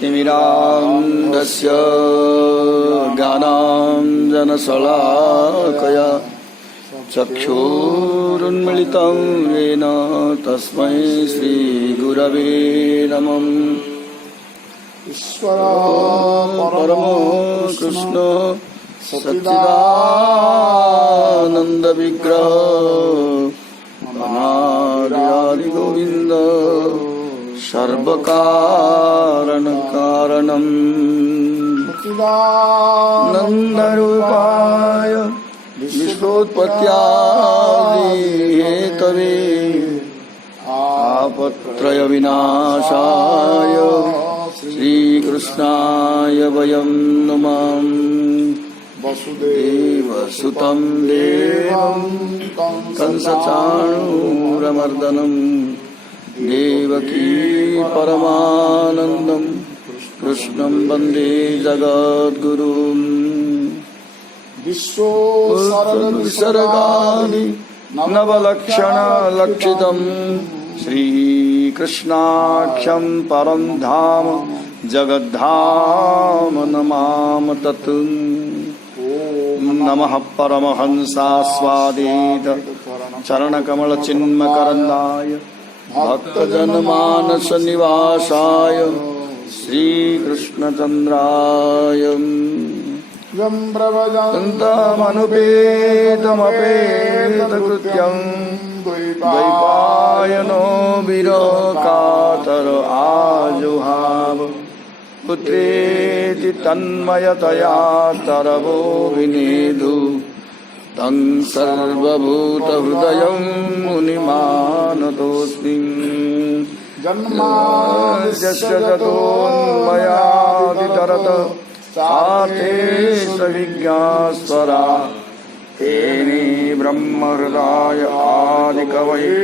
तिमिरान्धस्य ज्ञानाञ्जनशलाकया चक्षुरुन्मिलितं येन तस्मै श्रीगुरवे नमः। ईश्वर परमो कृष्ण सच्चिदानन्द विग्रह अनादि गोविंद सर्वकारण कारणम नंदरूपाय विश्वोत्पत्त्यादि हेतवे आपत्रय विनाशाय श्रीकृष्णाय वयं नमः। वसुदेवसुतं देवं कंसचाणूरमर्दनं देवकी परमानन्दं कृष्णं वन्दे जगद्गुरुं। विश्वोत्सर्गानि नवलक्षणलक्षितं श्रीकृष्णाख्यं परं धाम जगद्धाम नमाम तत्। नमः परमहंसास्वादित चरणकमलचिन्मकरन्दाय भक्तजनमानस निवासाय श्रीकृष्णचन्द्राय तमनुपेतमपेतकृत्यं द्वैपायनो विरकातर आजुहाव पुत्रेति तन्मयतया तरवो विनेदु तं सर्वभूतहृदयं मुनिमानतोऽस्मि। जन्माद्यस्य ततोन्मयादितरत साथे सविज्ञास्वरा तेने ब्रह्महृदाय आदिकवये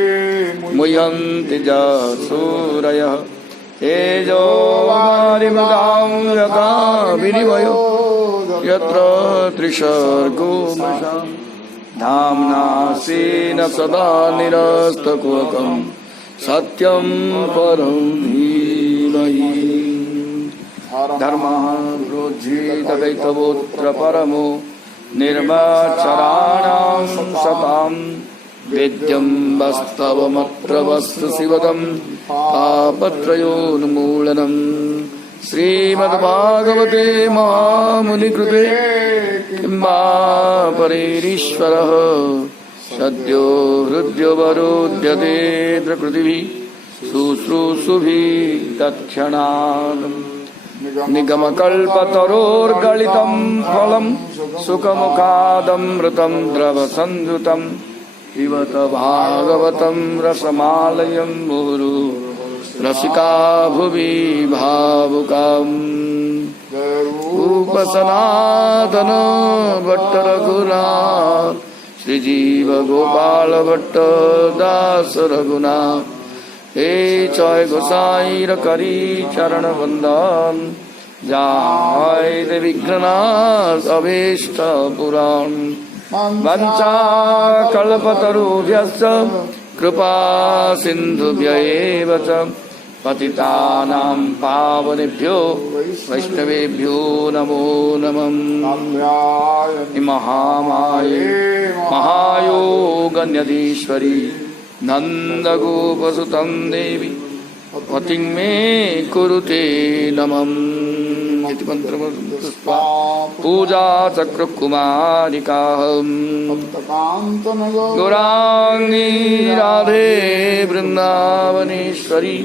मुह्यन्ति जसूरयः तेजो वारिमृदां यथा विनिमयो यत्र त्रिसर्गो मृषा धाम्ना स्वेन सदा निरस्तकुहकं सत्यं परं धीमहि। धर्मः प्रोज्झितदैतवोऽत्र परमो निर्मत्सराणां सतां वेद्यं वास्तवमत्र वस्तु शिवदं तापत्रयोन्मूलनं। श्रीमद्भागवते महामुनिकृते किंवा परेरीश्वरः सद्यो हृद्योऽवरुध्यते प्रकृतिभिः शुश्रूषुभिः तत्क्षणात्। निगमकल्पतरोर्गलितं फलं सुखमुखादमृतं द्रवसंयुतं पिबत भागवतं रसमालयं मुहुरु रसिका भुवि भावुकाम्। उपसनातन भट्ट रघुनाथ श्रीजीव गोपाल भट्ट दास रघुनाथ हे चय गोसाईर करी चरण वंदन जाय विघ्ननाश अभीष्ट पुराण। वंचा कल्पतरुभ्यश्च कृपा सिन्धुभ्यैव च पतितानां पावनेभ्यो वैष्णवेभ्यो नमो नमः। महामाये महायोगन्यधीश्वरी नन्दगोपसुतं देवी पतिं मे कुरुते नमः। पूजा चक्र कुमारिकाहं गौरांगी राधे वृंदावनेश्वरी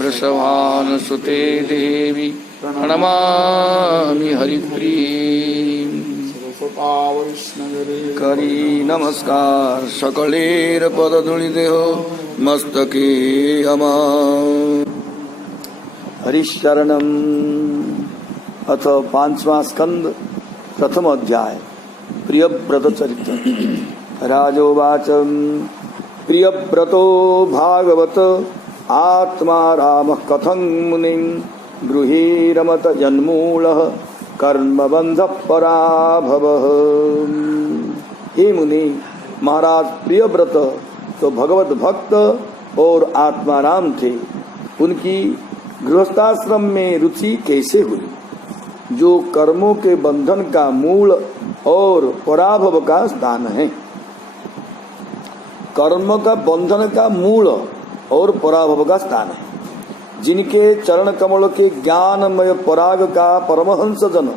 वृषभानुसुते देवी प्रणमामि हरिप्रिये। करी नमस्कार सकलेर पदधूलिदेहो मस्तके अमः। हरिशरणम्। अथ 5वां स्कंद प्रथम अध्याय प्रियव्रत चरित्र। राजोवाच प्रियव्रतो भागवत आत्मा रामः कथं मुनिं गृहीरमत जन्मूलः कर्मबंधः पराभवः। हे मुनि, महाराज प्रियव्रत तो भगवत भक्त और आत्माराम थे। उनकी गृहस्थाश्रम में रुचि कैसे हुई, जो कर्मों के बंधन का मूल और पराभव का स्थान है। कर्म का बंधन का मूल और पराभव का स्थान है। जिनके चरण कमल के ज्ञानमय पराग का परमहंस जन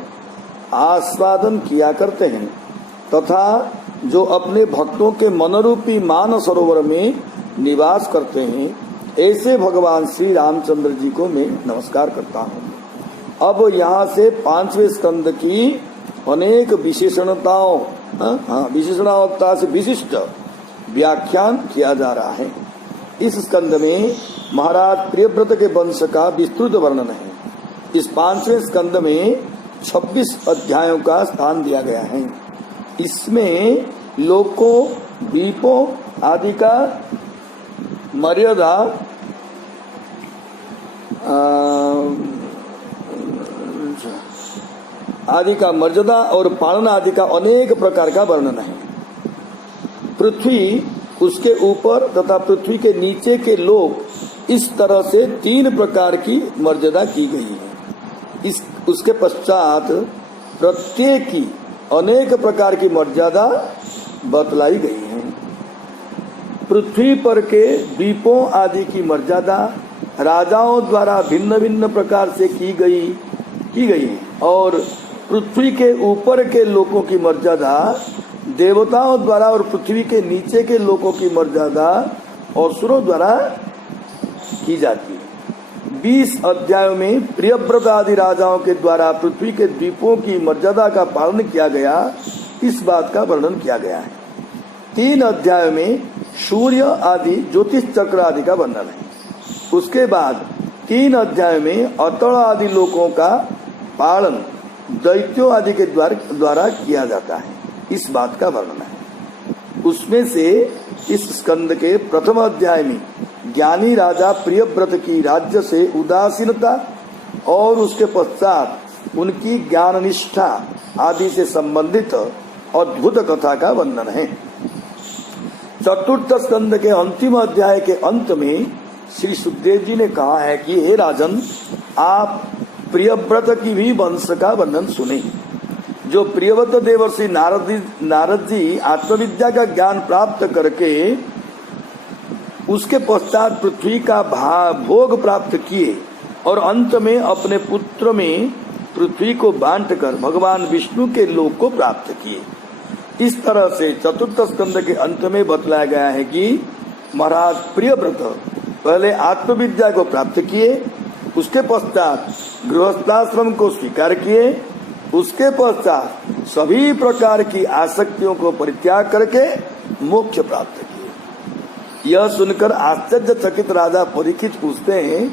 आस्वादन किया करते हैं तथा जो अपने भक्तों के मनरूपी मान सरोवर में निवास करते हैं, ऐसे भगवान श्री रामचंद्र जी को मैं नमस्कार करता हूँ। अब यहाँ से 5वें स्कंद की अनेक विशेषणताओं विशेषणता से विशिष्ट व्याख्यान किया जा रहा है। इस स्कंद में महाराज प्रियव्रत के वंश का विस्तृत वर्णन है। इस 5वें स्कंद में 26 अध्यायों का स्थान दिया गया है। इसमें लोकों, द्वीपों आदि का मर्यादा और पालन आदि का अनेक प्रकार का वर्णन है। पृथ्वी, उसके ऊपर तथा पृथ्वी के नीचे के लोक, इस तरह से 3 प्रकार की मर्यादा की गई है। उसके पश्चात प्रत्येक की अनेक प्रकार की मर्यादा बतलाई गई है। पृथ्वी पर के द्वीपों आदि की मर्यादा राजाओं द्वारा भिन्न भिन्न प्रकार से की गई और पृथ्वी के ऊपर के लोगों की मर्यादा देवताओं द्वारा और पृथ्वी के नीचे के लोगों की मर्यादा असुरों द्वारा की जाती है। 20 अध्यायों में प्रियव्रत आदि राजाओं के द्वारा पृथ्वी के द्वीपों की मर्यादा का पालन किया गया, इस बात का वर्णन किया गया है। 3 अध्यायों में सूर्य आदि ज्योतिष चक्र आदि का वर्णन है। उसके बाद 3 अध्यायों में अतड़ आदि लोगों का पालन दैत्यों आदि के द्वारा किया जाता है, इस बात का वर्णन है। उसमें से इस स्कंद के प्रथम अध्याय में ज्ञानी राजा प्रियव्रत की राज्य से उदासीनता और उसके पश्चात उनकी ज्ञान निष्ठा आदि से संबंधित अद्भुत कथा का वर्णन है। चतुर्थ स्कंद के अंतिम अध्याय के अंत में श्री सुखदेव जी ने कहा है कि हे राजन, आप प्रियव्रत की भी वंश का वर्णन सुने। जो प्रियव्रत देवर्षि नारद जी आत्मविद्या का ज्ञान प्राप्त करके उसके पश्चात पृथ्वी का भोग प्राप्त किए और अंत में अपने पुत्र में पृथ्वी को बांटकर भगवान विष्णु के लोक को प्राप्त किए। इस तरह से चतुर्थ स्कंद के अंत में बतलाया गया है कि महाराज प्रियव्रत पहले आत्मविद्या को प्राप्त किए, उसके पश्चात गृहस्थाश्रम को स्वीकार किए, उसके पश्चात सभी प्रकार की आसक्तियों को परित्याग करके मोक्ष प्राप्त किए। यह सुनकर आश्चर्यचकित राजा परीक्षित पूछते हैं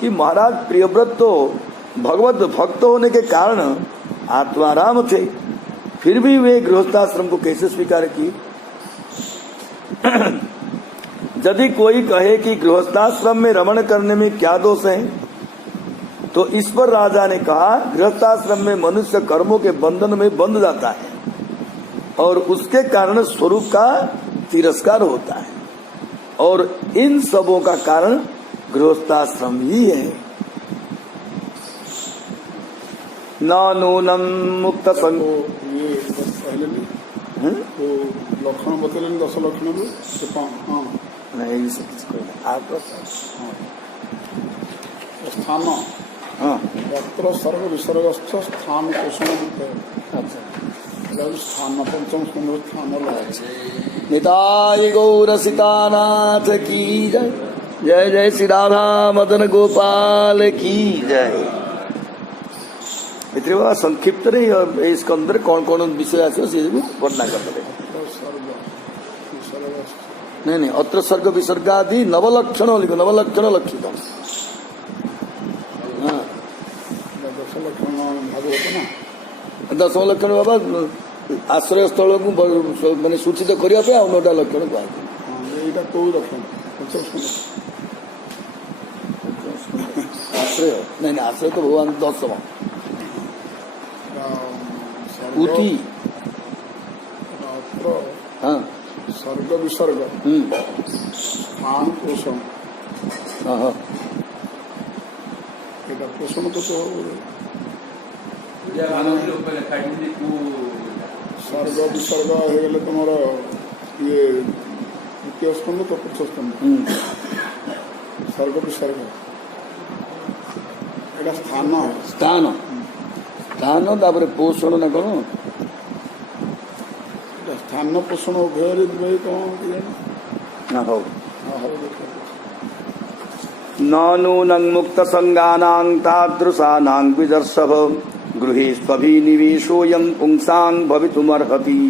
कि महाराज प्रियव्रत तो भगवत भक्त होने के कारण आत्माराम थे, फिर भी वे गृहस्थाश्रम को कैसे स्वीकार किए? यदि कोई कहे कि गृहस्थाश्रम में रमण करने में क्या दोष है, तो इस पर राजा ने कहा, गृहस्थाश्रम में मनुष्य कर्मों के बंधन में बंध जाता है और उसके कारण स्वरूप का तिरस्कार होता है, और इन सबों का कारण गृहस्थाश्रम ही है। नूनम मुक्त संग पहले तो लक्षण बतले 10 लक्षण नहीं स्थान यत्र सर्व विसर्गस्थ स्थान कुसुम स्थान पंचम स्थान निताय गौर सीतानाथ की जय। जय जय श्री राधा मदन गोपाल की जय। इतने बड़ा संक्षिप्त रे इसके अंदर कौन कौन विषय आते वर्णना करते नहीं अत्र सर्ग विसर्गादि नवलक्षण लिखो, नवलक्षण लक्षित। दशम लक्षण बाबा आश्रय स्थल को माने सूचित करने आउ 9टा लक्षण आश्रय नहीं आश्रय तो भगवान 10वा उति सर्ग विसर्ग स्थान कुसुम पोषण तो सर्ग विसर्ग हो गले तुम ये द्वितीय स्कंद चतुर्थ स्कंद सर्ग विसर्ग एटा स्थान है स्थान स्थान तापर पोषण ना कौन स्थान पोषण उभय कौन ना हो नूनं मुक्त संगानां तादृशानां विदर्शभ गृहेष्वभिनिवेशोऽयं पुंसां भवितुमर्हति।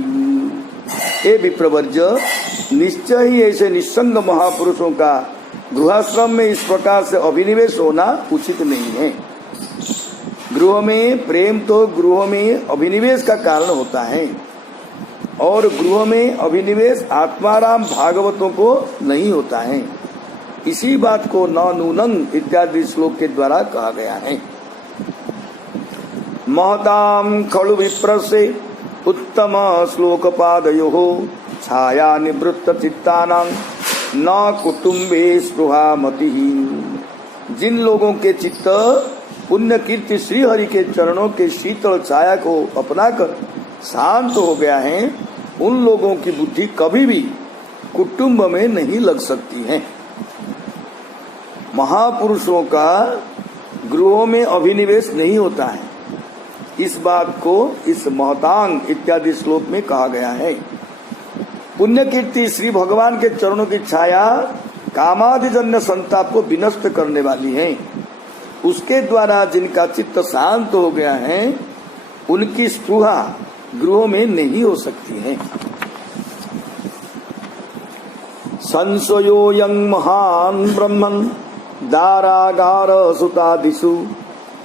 हे विप्रवर्ज, निश्चय ही ऐसे निस्संग महापुरुषों का गृहाश्रम में इस प्रकार से अभिनिवेश होना उचित नहीं है। गृह में प्रेम तो गृह में अभिनिवेश का कारण होता है और गृह में अभिनिवेश आत्माराम भागवतों को नहीं होता है। इसी बात को न नूनं इत्यादि श्लोक के द्वारा कहा गया है। महतां खलु विप्रसे उत्तम श्लोक पादयोः छाया निवृत्त चित्तानां न कुटुम्बे स्पृहा मतिः। जिन लोगों के चित्त पुण्य कीर्ति श्री हरि के चरणों के शीतल छाया को अपनाकर शांत हो गया है, उन लोगों की बुद्धि कभी भी कुटुंब में नहीं लग सकती है। महापुरुषों का गृहों में अभिनिवेश नहीं होता है। इस बात को इस महतांग इत्यादि श्लोक में कहा गया है। पुण्य कीर्ति श्री भगवान के चरणों की छाया कामादिजन्य संताप को विनष्ट करने वाली है। उसके द्वारा जिनका चित्त शांत हो गया है, उनकी स्पृहा गृहों में नहीं हो सकती है। संशयोऽयं महान् ब्रह्मन् दारागार सुतादिषु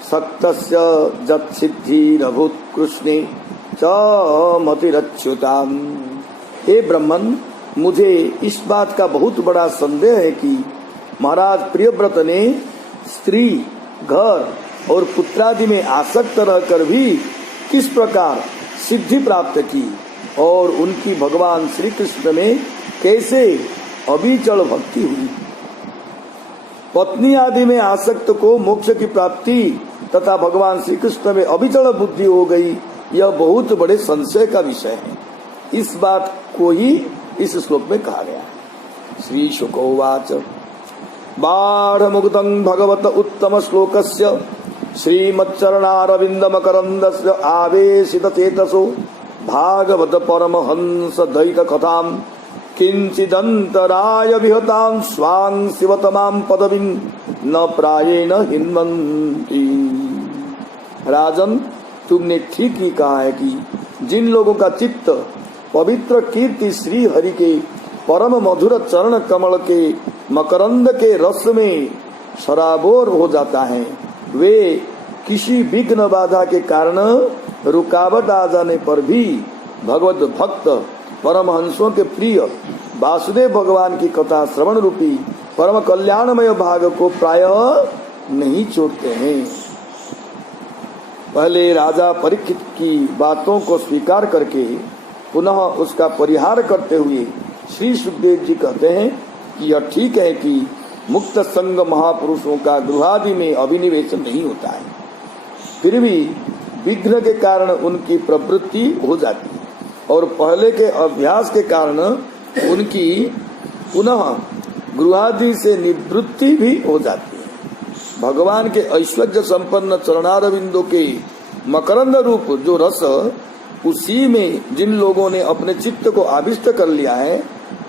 सक्तस्य जत्सिद्धिरभूत् कृष्णे च मतिरच्युताम्। हे ब्रह्मन, मुझे इस बात का बहुत बड़ा संदेह है कि महाराज प्रियव्रत ने स्त्री, घर और पुत्रादि में आसक्त रहकर भी किस प्रकार सिद्धि प्राप्त की और उनकी भगवान श्री कृष्ण में कैसे अविचल भक्ति हुई। पत्नी आदि में आसक्त को मोक्ष की प्राप्ति तथा भगवान श्री कृष्ण में अविचल बुद्धि हो गई, यह बहुत बड़े संशय का विषय है। इस बात को ही इस श्लोक में कहा गया है। श्री शुकोवाच बाढ़ मुक्तं भगवत उत्तम श्लोकस्य श्रीमच्चरणारविंद मकरंदस्य आवेशित चेतसो भागवत परमहंस दैत कथां किंचिदंतराय विहतां स्वां शिवतमां पदवीं न प्रायेण हिन्वन्ति। राजन, तुमने ठीक ही कहा है कि जिन लोगों का चित्त पवित्र कीर्ति श्री हरि के परम मधुर चरण कमल के मकरंद के रस में सराबोर हो जाता है, वे किसी विघ्न बाधा के कारण रुकावट आ जाने पर भी भगवत भक्त परमहंसों के प्रिय वासुदेव भगवान की कथा श्रवण रूपी परम कल्याणमय भाग को प्रायः नहीं छोड़ते हैं। पहले राजा परीक्षित की बातों को स्वीकार करके पुनः उसका परिहार करते हुए श्री सुखदेव जी कहते हैं कि यह ठीक है कि मुक्त संग महापुरुषों का गृहादि में अभिनिवेश नहीं होता है, फिर भी विघ्न के कारण उनकी प्रवृत्ति हो जाती है और पहले के अभ्यास के कारण उनकी पुनः गृहादि से निवृत्ति भी हो जाती है। भगवान के ऐश्वर्य संपन्न चरणारविंदों के मकरंद रूप जो रस, उसी में जिन लोगों ने अपने चित्त को आविष्ट कर लिया है,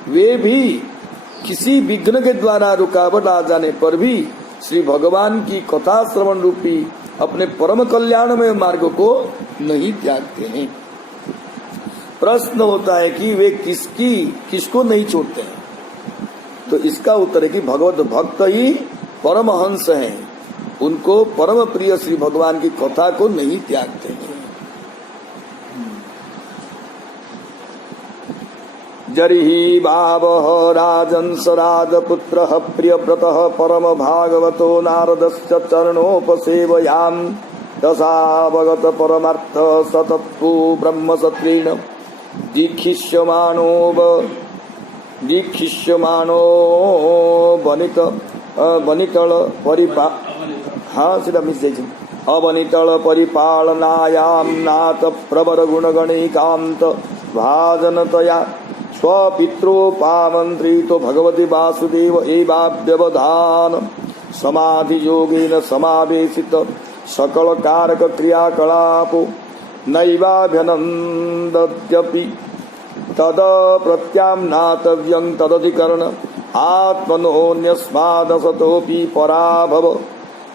वे भी किसी विघ्न के द्वारा रुकावट आ जाने पर भी श्री भगवान की कथा श्रवण रूपी अपने परम कल्याणमय मार्ग को नहीं त्यागते हैं। प्रश्न होता है कि वे किसको नहीं छोड़ते हैं, तो इसका उत्तर है कि भगवत भक्त ही परमहंस हैं, उनको परम प्रिय श्री भगवान की कथा को नहीं त्यागते हैं। जरिहि भावः राजंस राजपुत्रः प्रियव्रतः परम भागवतो नारदस्य चरणोपसेवयां दशावगत परमार्थ सतत्वो ब्रह्मसत्रेण दीक्षिष्यमाणो हाँ सीधा मिस जाइए। अवनितल परिपालनायाम नाथ प्रवर गुणगणिकांत भाजनतया स्वपित्रोपामंत्रितो भगवती वासुदेव एवाव्यवधान समाधि योगेन समावेशित सकल कारक क्रियाकलापो नैवाभ्यनन्दत्यपि तद प्रत्याम्नातव्यं तदधिकरण आत्मनोऽन्यस्मादसतोऽपि पराभव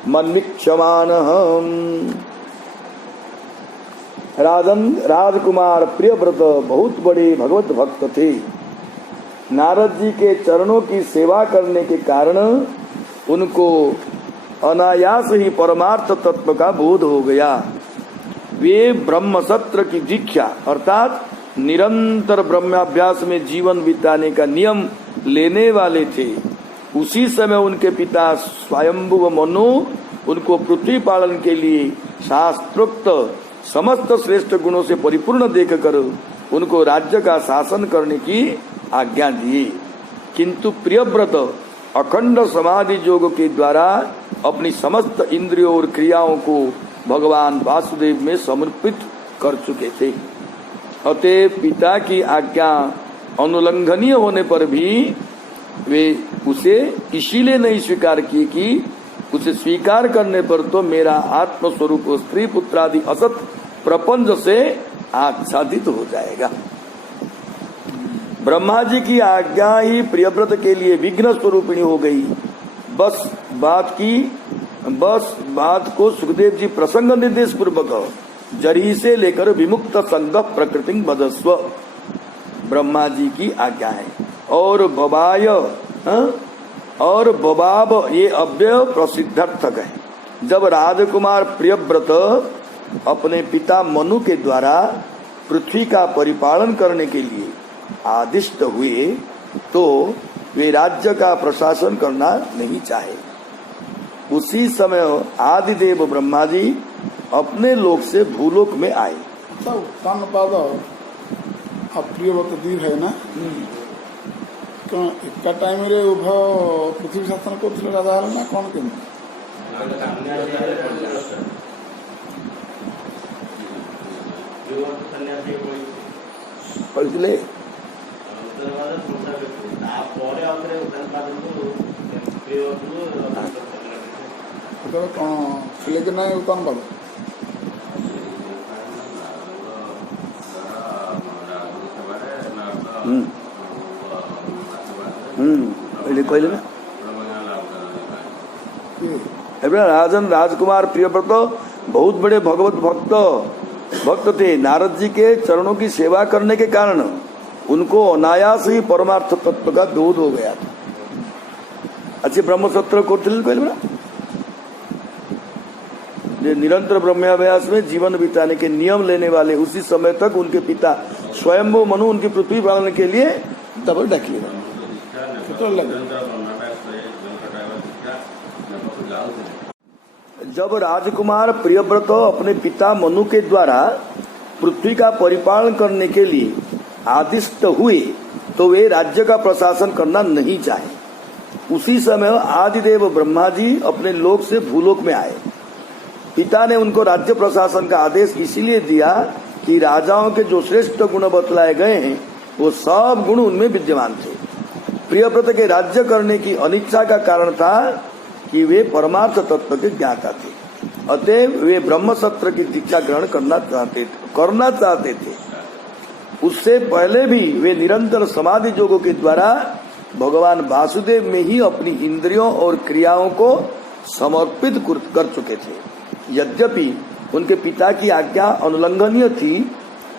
मन्वीक्षमाणः। राजकुमार प्रियव्रत बहुत बड़े भगवत भक्त थे। नारद जी के चरणों की सेवा करने के कारण उनको अनायास ही परमार्थ तत्व का बोध हो गया। वे ब्रह्म सत्र की दीक्षा अर्थात निरंतर ब्रह्माभ्यास में जीवन बिताने का नियम लेने वाले थे। उसी समय उनके पिता स्वयंभुव मनु उनको पृथ्वी पालन के लिए शास्त्रोक्त समस्त श्रेष्ठ गुणों से परिपूर्ण देखकर उनको राज्य का शासन करने की आज्ञा दिए। किंतु प्रियव्रत अखंड समाधि योग के द्वारा अपनी समस्त इंद्रियों और क्रियाओं को भगवान वासुदेव में समर्पित कर चुके थे। अतः पिता की आज्ञा अनुल्लंघनीय होने पर भी वे उसे इसीलिए नहीं स्वीकार किए कि उसे स्वीकार करने पर तो मेरा आत्मस्वरूप स्त्री पुत्रादि असत प्रपंच से आच्छादित हो जाएगा। ब्रह्मा जी की आज्ञा ही प्रियव्रत के लिए विघ्न स्वरूपिणी हो गई। बस बात को सुखदेव जी प्रसंग निर्देश पूर्वक जरी से लेकर विमुक्त संग प्रकृति बदस्व ब्रह्मा जी की आज्ञा है। और बबाय और बबाब ये अव्यय प्रसिद्धार्थक है। जब राजकुमार प्रियव्रत अपने पिता मनु के द्वारा पृथ्वी का परिपालन करने के लिए आदिष्ट हुए तो वे राज्य का प्रशासन करना नहीं चाहे। उसी समय आदिदेव ब्रह्मा जी अपने लोक से भूलोक में आए। उत्तान पाद अप्रियव्रत दीर है ना एका टाइम रे उभय पृथ्वी शासन कर राजा हल ना कौन के पढ़ले कौन थे कि ना उत्तान पाद कहले ना राजन राजकुमार प्रियव्रत बहुत बड़े भगवत भक्त थे। नारद जी के चरणों की सेवा करने के कारण उनको अनायास ही परमार्थ तत्व का बोध हो गया था। अच्छे ब्रह्मसत्र कहले ना निरंतर ब्रह्माभ्यास में जीवन बिताने के नियम लेने वाले उसी समय तक उनके पिता स्वयंभू मनु उनकी पृथ्वी पालन के लिए दबल डाक लिया। जब राजकुमार प्रियव्रत अपने पिता मनु के द्वारा पृथ्वी का परिपालन करने के लिए आदिष्ट हुए तो वे राज्य का प्रशासन करना नहीं चाहे। उसी समय आदिदेव ब्रह्मा जी अपने लोक से भूलोक में आए। पिता ने उनको राज्य प्रशासन का आदेश इसीलिए दिया कि राजाओं के जो श्रेष्ठ गुण बतलाए गए हैं वो सब गुण उनमें विद्यमान थे। प्रियव्रत के राज्य करने की अनिच्छा का कारण था कि वे परमार्थ तत्व के ज्ञाता थे। अतः वे ब्रह्म सत्र की दीक्षा ग्रहण करना चाहते थे। उससे पहले भी वे निरंतर समाधि योगों के द्वारा भगवान वासुदेव में ही अपनी इंद्रियों और क्रियाओं को समर्पित कर चुके थे। यद्यपि उनके पिता की आज्ञा अनुल्लंघनीय थी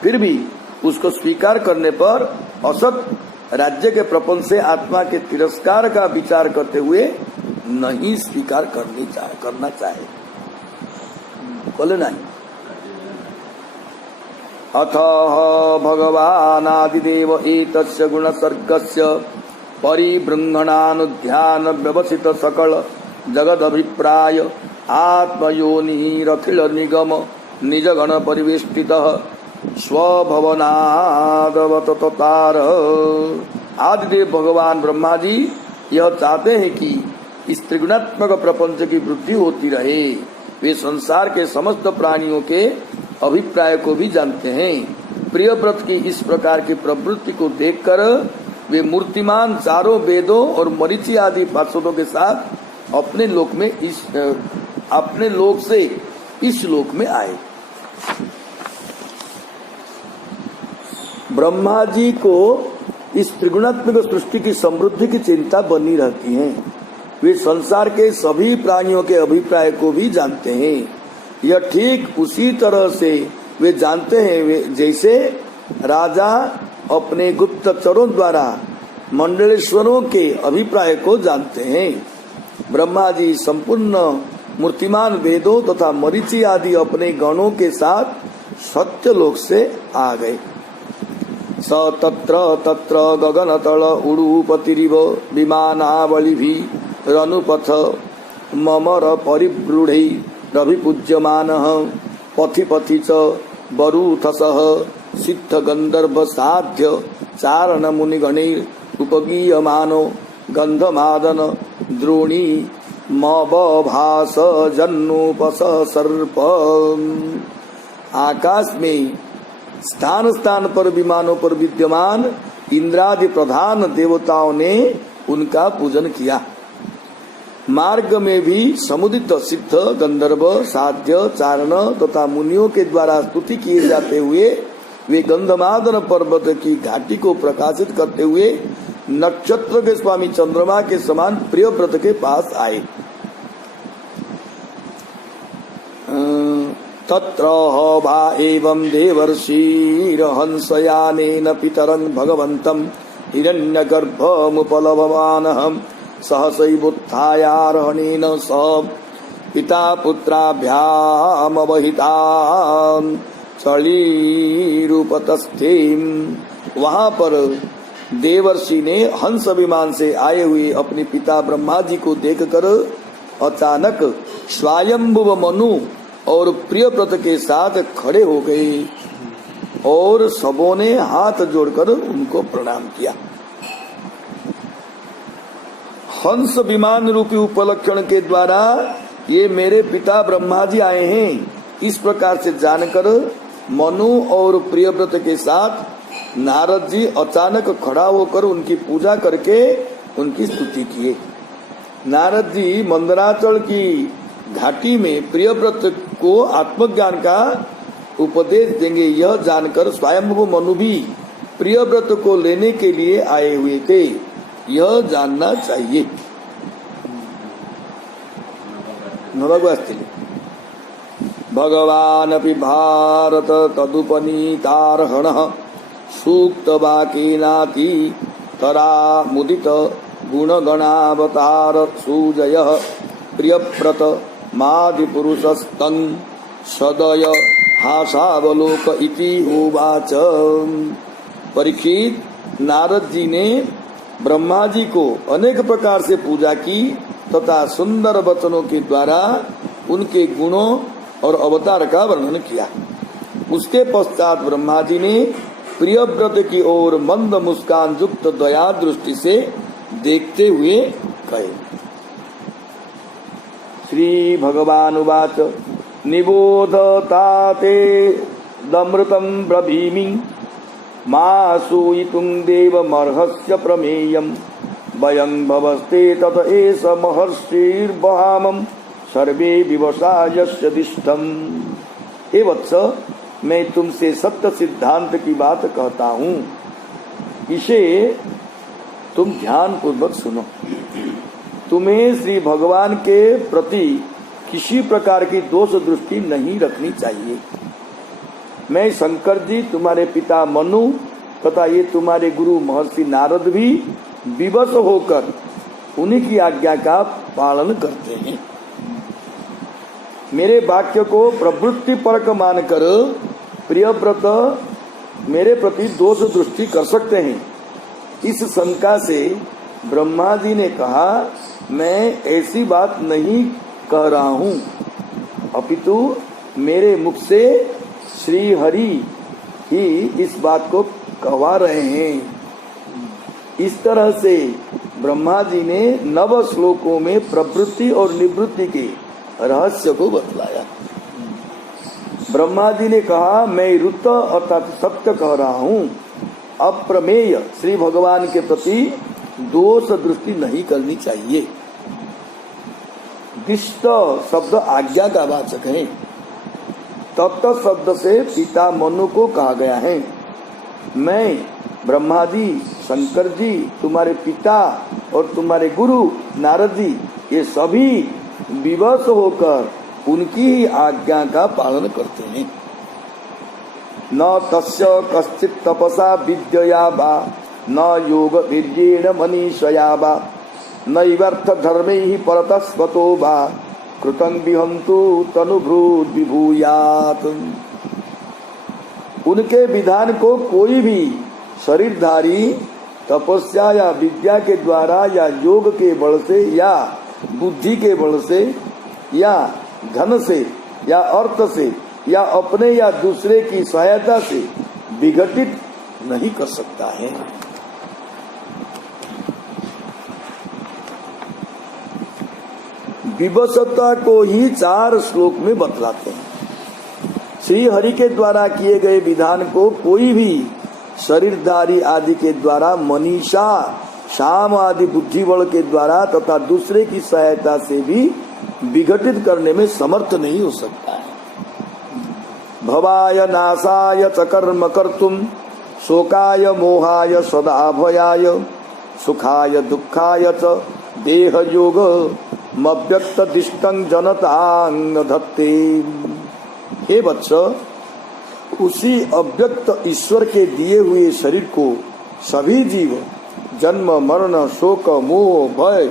फिर भी उसको स्वीकार करने पर असत राज्य के प्रपंच से आत्मा के तिरस्कार का विचार करते हुए नहीं स्वीकार करना चाहे। बोले नहीं। अथ भगवान आदिदेव एतस्य गुण सर्गस्य परिबृंहणानुध्यान व्यवसित सकल जगद अभिप्राय आत्मयोनिरखिल निगम निजगण परिवेष्टित स्वभवनादवततार। आदिदेव भगवान ब्रह्मा जी यह चाहते हैं कि इस त्रिगुणात्मक प्रपंच की वृद्धि होती रहे। वे संसार के समस्त प्राणियों के अभिप्राय को भी जानते हैं। प्रियव्रत की इस प्रकार की प्रवृत्ति को देखकर वे मूर्तिमान चारों वेदों और मरीचि आदि पार्षदों के साथ अपने लोक से इस लोक में आए। ब्रह्मा जी को इस त्रिगुणात्मक सृष्टि की समृद्धि की चिंता बनी रहती है। वे संसार के सभी प्राणियों के अभिप्राय को भी जानते हैं। यह ठीक उसी तरह से वे जानते हैं जैसे राजा अपने गुप्तचरों द्वारा मंडलेश्वरों के अभिप्राय को जानते हैं। ब्रह्मा जी संपूर्ण मूर्तिमान वेदों तथा मरीचि आदि अपने गणों के साथ सत्यलोक से आ गए। स तत्र तत्र गगनतल उडुपतिरिव विमानावलिभिरनुपथ ममर परिव्रूढ़ै रविपूज्यमानः पथि पथि च वरूथसः सिद्ध गंधर्व साध्य चारण मुनिगणैः उपगीयमानो गंधमादन द्रोणी मबभास जन्नोपस सर्प। आकाश में स्थान स्थान पर विमानों पर विद्यमान इंद्रादि प्रधान देवताओं ने उनका पूजन किया। मार्ग में भी समुदित सिद्ध गंधर्व साध्य चारण तथा मुनियों के द्वारा स्तुति किए जाते हुए वे गंधमादन पर्वत की घाटी को प्रकाशित करते हुए नक्षत्र के स्वामी चंद्रमा के समान प्रियव्रत के पास आए। तत्र भा एवं देवर्षिर्हंसयानेन पितरं भगवन्तं हिरण्यगर्भमुपलभमानहं सहसैवोत्थायारोहणेन स पिता पुत्राभ्यामवहितां चलीरूपतस्थे। वहाँ पर देवर्षि ने हंस विमान से आए हुए अपने पिता ब्रह्मा जी को देखकर अचानक स्वयंभुव मनु और प्रियव्रत के साथ खड़े हो गए और सबों ने हाथ जोड़कर उनको प्रणाम किया। हंस विमान रूपी उपलक्षण के द्वारा ये मेरे पिता ब्रह्मा जी आए हैं, इस प्रकार से जानकर मनु और प्रियव्रत के साथ नारद जी अचानक खड़ा होकर उनकी पूजा करके उनकी स्तुति किए। नारद जी मंदराचल की घाटी में प्रियव्रत को आत्मज्ञान का उपदेश देंगे, यह जानकर स्वयंभू मनु भी प्रियव्रत को लेने के लिए आए हुए थे, यह जानना चाहिए। भगवान अपि भारत तदुपनीतार्हणः सूक्तवाक्येनाति तरा मुदित गुणगणावतार सुजयः प्रियव्रत मादिपुरुषस्तं सदय हासावलोक इति उवाच। परीक्षित, नारद जी ने ब्रह्मा जी को अनेक प्रकार से पूजा की तथा सुंदर वचनों के द्वारा उनके गुणों और अवतार का वर्णन किया। उसके पश्चात ब्रह्मा जी ने प्रियव्रत की ओर मंद मुस्कान युक्त दया दृष्टि से देखते हुए कहे। श्री भगवान उवाच निबोधताते दमृतं ब्रवीमि मा सूयितुं देवमर्हस्य प्रमेयम् वयं भवस्ते तत एष महर्षिर्वहामं सर्वे विवशा यस्य दिष्टम्। हे वत्स, मैं तुमसे सत्य सिद्धांत की बात कहता हूँ, इसे तुम ध्यान पूर्वक सुनो। तुम्हें श्री भगवान के प्रति किसी प्रकार की दोष दृष्टि नहीं रखनी चाहिए। मैं शंकर जी, तुम्हारे पिता मनु तथा ये तुम्हारे गुरु महर्षि नारद भी विवश होकर उन्हीं की आज्ञा का पालन करते हैं। मेरे वाक्य को प्रवृत्ति परक मानकर प्रियव्रत मेरे प्रति दोष दृष्टि कर सकते हैं। इस शंका से ब्रह्मा जी ने कहा, मैं ऐसी बात नहीं कह रहा हूँ, अपितु मेरे मुख से श्री हरि ही इस बात को कहवा रहे हैं। इस तरह से ब्रह्मा जी ने 9 श्लोकों में प्रवृत्ति और निवृत्ति के रहस्य को बतलाया। ब्रह्मा जी ने कहा, मैं ऋत अर्थात सत्य कह रहा हूँ, अप्रमेय श्री भगवान के प्रति दोष दृष्टि नहीं करनी चाहिए। दिष्ट शब्द आज्ञा का वाचक है। तत्त शब्द से पिता मनु को कहा गया है। मैं ब्रह्मा जी, शंकर जी, तुम्हारे पिता और तुम्हारे गुरु नारद जी, ये सभी विवश होकर उनकी ही आज्ञा का पालन करते हैं। न तस्य कश्चित् तपसा विद्यया वा न योग वीर्येण मनीषया वा नैवर्थ धर्मैः परतस्वतो वा कृतं विहन्तु तनुभृद् विभूयात्। उनके विधान को कोई भी शरीरधारी तपस्या या विद्या के द्वारा या योग के बल से या बुद्धि के बल से या धन से या अर्थ से या अपने या दूसरे की सहायता से विघटित नहीं कर सकता है। विवशता को ही 4 श्लोक में बतलाते हैं। श्री हरि के द्वारा किए गए विधान को कोई भी शरीरधारी आदि के द्वारा, मनीषा शाम आदि बुद्धि बल के द्वारा तथा दूसरे की सहायता से भी विघटित करने में समर्थ नहीं हो सकता है। भवाय नाशाय च कर्म कर्तुम शोकाय मोहाय सदा भयाय सुखाय दुखाय च देह योग मव्यक्त दिष्टं जनतांग धत्ते। हे वत्स, उसी अव्यक्त ईश्वर के दिए हुए शरीर को सभी जीव जन्म मरण शोक मोह भय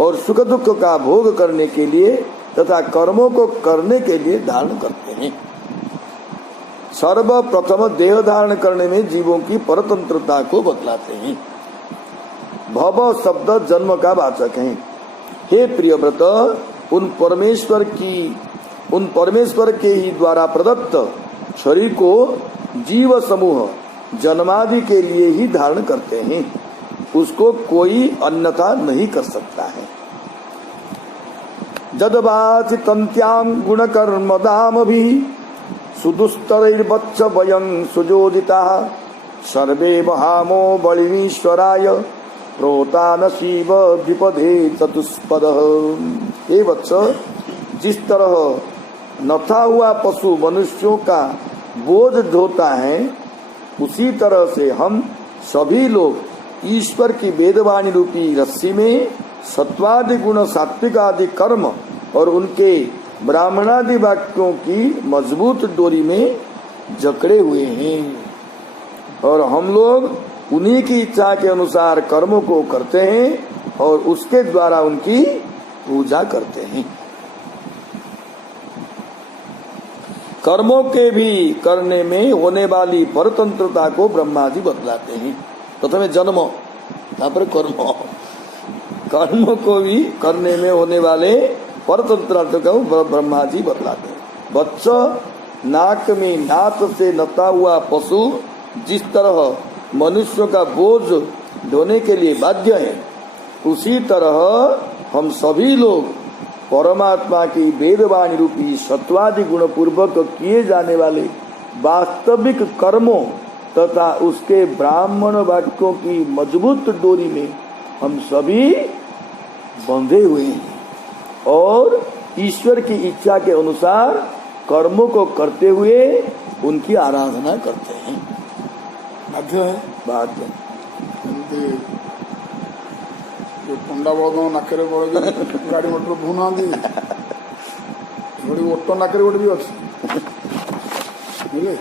और सुख दुख का भोग करने के लिए तथा कर्मों को करने के लिए धारण करते हैं। सर्वप्रथम देह धारण करने में जीवों की परतंत्रता को बतलाते हैं। भव शब्द जन्म का वाचक है। हे प्रियव्रत, उन परमेश्वर के ही द्वारा प्रदत्त शरीर को जीव समूह जन्मादि के लिए ही धारण करते हैं। उसको कोई अन्यथा नहीं कर सकता है। जदवाचि तंत्याम गुण कर्म दाम भी सुदुस्तरैर्वच्च वयं सुजोदिता सर्वे वहामो बलिनीश्वराय प्रोतान शिव विपदे चतुष्पद। हे वत्स, जिस तरह नथा हुआ पशु मनुष्यों का बोझ ढोता है, उसी तरह से हम सभी लोग ईश्वर की वेदवाणी रूपी रस्सी में सत्वादि गुण सात्विक आदि कर्म और उनके ब्राह्मणादि वाक्यों की मजबूत डोरी में जकड़े हुए हैं और हम लोग उन्हीं की इच्छा के अनुसार कर्मों को करते हैं और उसके द्वारा उनकी पूजा करते हैं। कर्मों के भी करने में होने वाली परतंत्रता को ब्रह्मा जी बतलाते हैं। प्रथम जन्म, तापर कर्म। कर्म को भी करने में होने वाले परतंत्रता को ब्रह्मा जी बतलाते हैं। वत्स, नाक में नाथ से नता हुआ पशु जिस तरह मनुष्यों का बोझ ढोने के लिए बाध्य है, उसी तरह हम सभी लोग परमात्मा की वेदवाणी रूपी सत्वादि गुण पूर्वक किए जाने वाले वास्तविक कर्मों तथा उसके ब्राह्मण वाक्यों की मजबूत डोरी में हम सभी बंधे हुए हैं और ईश्वर की इच्छा के अनुसार कर्मों को करते हुए उनकी आराधना करते हैं। बाध्य है, बाध्य पंडा बड़ नाकरे बड़ गाड़ी मोटर भूना ओट नाकरे गोटे भी अच्छे बुझे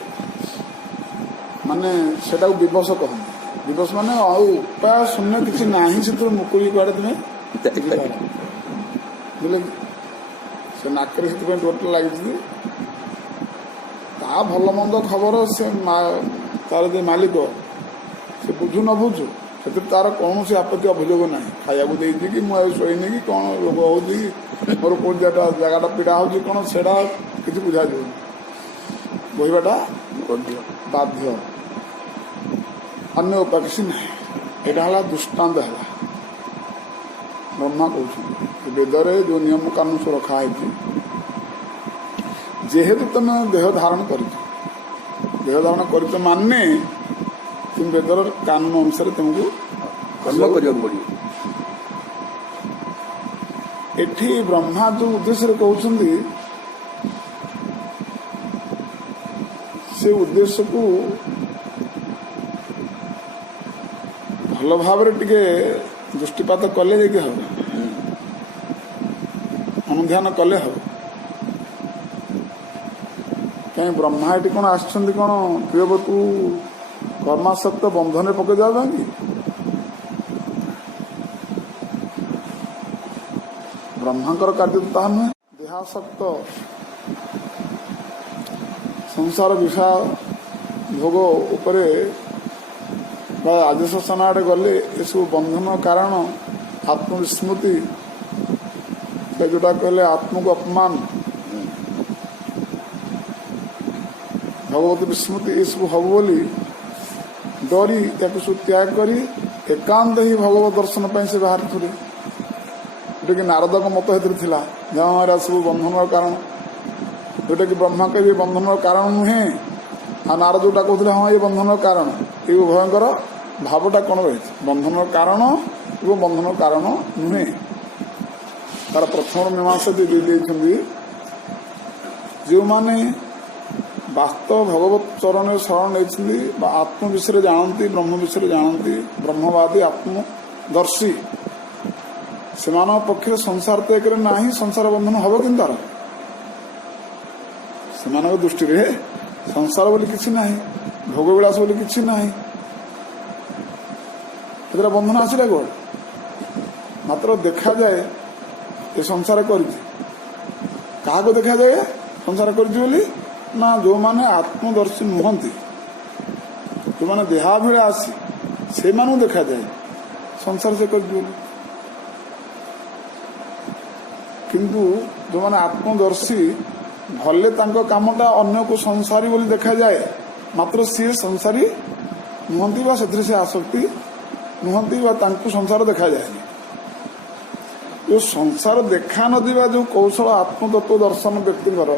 माने सेटा विवश कहते। विवश माने उपाय शून्य किसी नाही से मुकुरी कुआड़े तुम्हें बुझे से नाकरे से डोट लगी ता भल मंद खबर से तार जो मालिक से बुझु न बुझु से तार कौन से आपत्ति अभियोग ना खाया देती कि मुझे शोनी कि कौन रोग हो मोर कौन जगह पीड़ा हो कौन से किसी बुझा बोहबाटा बाध्य अन्य उपाय किसी ना। यहाँ है दृष्टांत है ब्रह्मा कहते वेदरे जो नियम कानून सब रखाई जेहेतु तुम देह धारण कर देह धारण कर माने तुम वेदर कानून अनुसार तुमको कर्म करने पड़ो। एठी ब्रह्मा जो उद्देश्य कहते से उद्देश्य को भल भाव टिके दृष्टिपात कले हम अनुध्यान कले हम कहीं ब्रह्मा ये कौन आसुँच कौन प्रियवतु कर्मासक्त बंधन पकड़ जाओ कि ब्रह्मांकर कार्य तो ताहा नुहे देहासक्त संसार विषय भोग उपरे आदेश स्थान आड़े गले ये सब बंधन कारण आत्मविस्मृति से जोटा कहले आत्मा को अपमान भगवत विस्मृति ये सब हम बोली डरी सब त्याग करी एकांत ही भगवत दर्शन पर से बाहर थे जोटा कि नारद का मत हेतु जहाँ सब बंधन कारण जोटा कि ब्रह्मा के भी बंधन कारण नुहे आ नारद जोटा कहते हाँ ये बंधन कारण ये उभयंकर भावटा कौन रही बंधन कारण एवं बंधन कारण नुहे तार प्रथम मीमांसा दे जो माने वास्तव भगवत चरण शरण नहीं आत्म विषय जानती ब्रह्म विषय जानती ब्रह्मवादी आत्मदर्शी से पक्षे संसार तो एक ना संसार बंधन हम कि तार से दृष्टि संसार बोली किसी ना भोग विलास बोली किसी ना बंधन आसला कौन मात्र देखा जाए ये संसार कर देखा जाए संसार कर ना जो माने आत्मदर्शी नुहति जो माने देहाभिलाषी से देखा जाए संसार से कर किंतु जो माने आत्मदर्शी भले तांको कामटा अन्य को संसारी बोली देखा जाए मात्र सी संसारी नुहति बा से आसक्ति नुहति बा तांको संसार देखा जाए जो संसार देखा नदिबा जो कौशल आत्मतत्व दर्शन व्यक्तिकर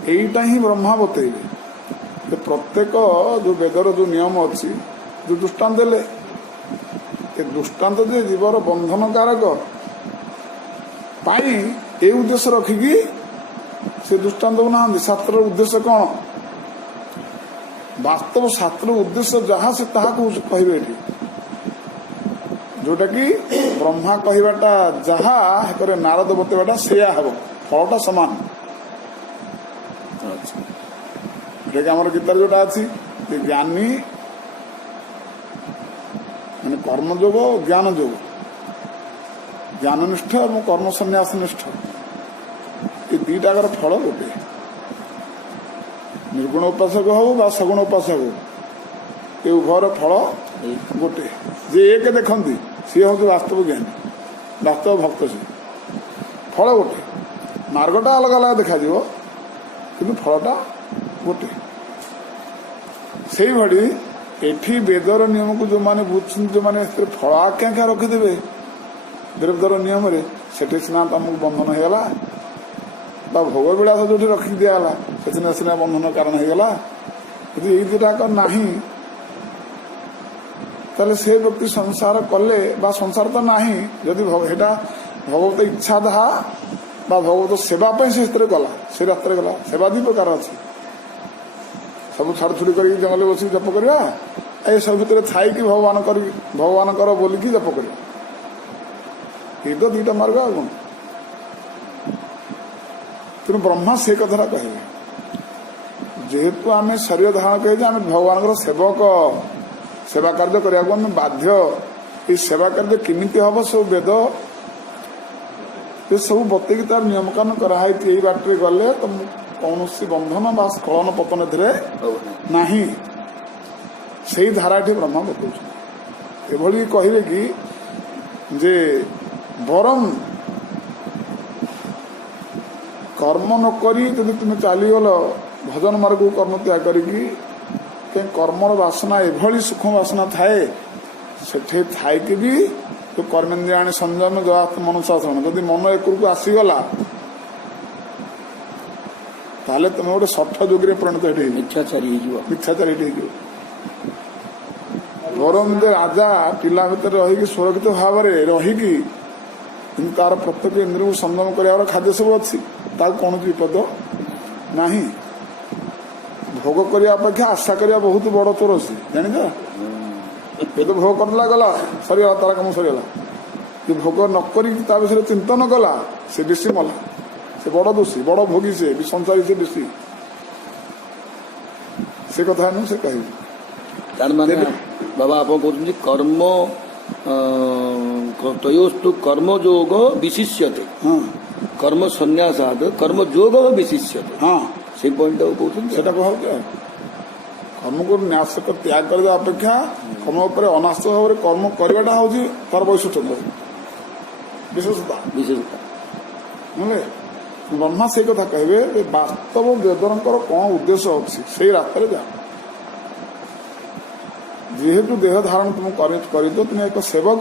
यहीटा ही ब्रह्मा बतेबे प्रत्येक जो वेदर जो नियम अच्छी जो दृष्टांत देले दृष्टांत जे जीवर बंधन कारक पाई ए उद्देश्य रखिकी से दृष्टांत ना शास्त्र उद्देश्य कौन वास्तव शास्त्र उद्देश्य जहाँ से ताहा को कहे जोटा कि ब्रह्मा कहवाटा जहाँ नारद बतेवाटा से हम फलटा सामान आम गीतार जोटा अच्छी ज्ञानी मान कर्मयोग ज्ञान योग ज्ञाननिष्ठ और कर्म संन्यास निष्ठ ये दीटाकर फल गोटे निर्गुण उपासक हो सगुण उपासक हो ये उभयर फल गोटे जे एक देखती सी हूँ वास्तव ज्ञानी वास्तव भक्त से फल गोटे मार्गटा अलग अलग देखा कि फलटा गोटे से भड़ी एठी वेदर नियम को जो माने बुझुं जो माने फल आख्या रखिदे वेदर नियम से सीना तुमको बंधन होगा भोग विलास जो रखी दिगला से सीना बंधन कारण होगा यदि ये दुटाक ना ताले से व्यक्ति संसार कले बा संसार तो ना जदि भगवत इच्छा था भगवत सेवा से गला से रास्ते गला सेवा दी प्रकार अच्छी सब छाड़ छुड़ी कर जंगल बस जप करवा ये सब भितर थी भगवान कर बोलिकी जप कर ये तो दुईटा मार्ग आ कौन तेणु ब्रह्मा से कथा कहे जेहेतु आम शरीर धारण कहे आम भगवान सेवक सेवा कार्य करने आम बाध्य ये सेवा कार्य केमिति हम सब वेद ये सब बतेकी तार नियम कानून कराई यही बाटे गले तो कौन बंधन बा स्खलन पतन ना से धाराटी ब्रह्मा बतौर ये कहे कि जे बरम कर्म नकरी यदि तुम चलीगल भजन मार्ग को कर्म त्याग करी कर्मर वासना एभली सूक्ष्म वासना थाए सेठे थाई कि भी तो कर्मेन्द्रियाणि संयम जवास्त मनुशासन जदि मन एकरକୁ आसीगला ताले तुम गोटे सठ जोगी परिणत हेठी मिथ्याचारी ହେଇଯିବ मिथ्याचारी हेठी बरम राजा पिला भितर रही सुरक्षित भाव में रही तार प्रत्येक इंद्रिय को संयम कर खाद्य सब अच्छी कौन विपद नहीं भोग करने अपेक्षा आशा करने बहुत बड़ चोर सी जान ये तो भोग करला गला सरीगला तार कम सरीगला कि भोग नक विषय चिंतन कला से बेसी मला से बड़ दोषी बड़ भोगी से संसारी से बेसी से कथा नु से कही तार माने बाबा आप कहते कर्म तयोस्तु कर्म योग विशिष्यते हाँ कर्म संन्यासाद कर्म योग विशिष्यते हाँ से पॉइंट कहते सेटा कह कर्म को न्यास त्याग कर अपेक्षा कर्म उपर अनास्त भाव में कर्म करवाटा हूँ तार वैशिष्ट विशेषता विशेषता बुझे ब्रह्मा से कथा कहे वास्तव वेदरंकर कौन उद्देश्य अच्छी से रास्तार जा जेहेतु देह धारण तुम कर तुम एक सेवक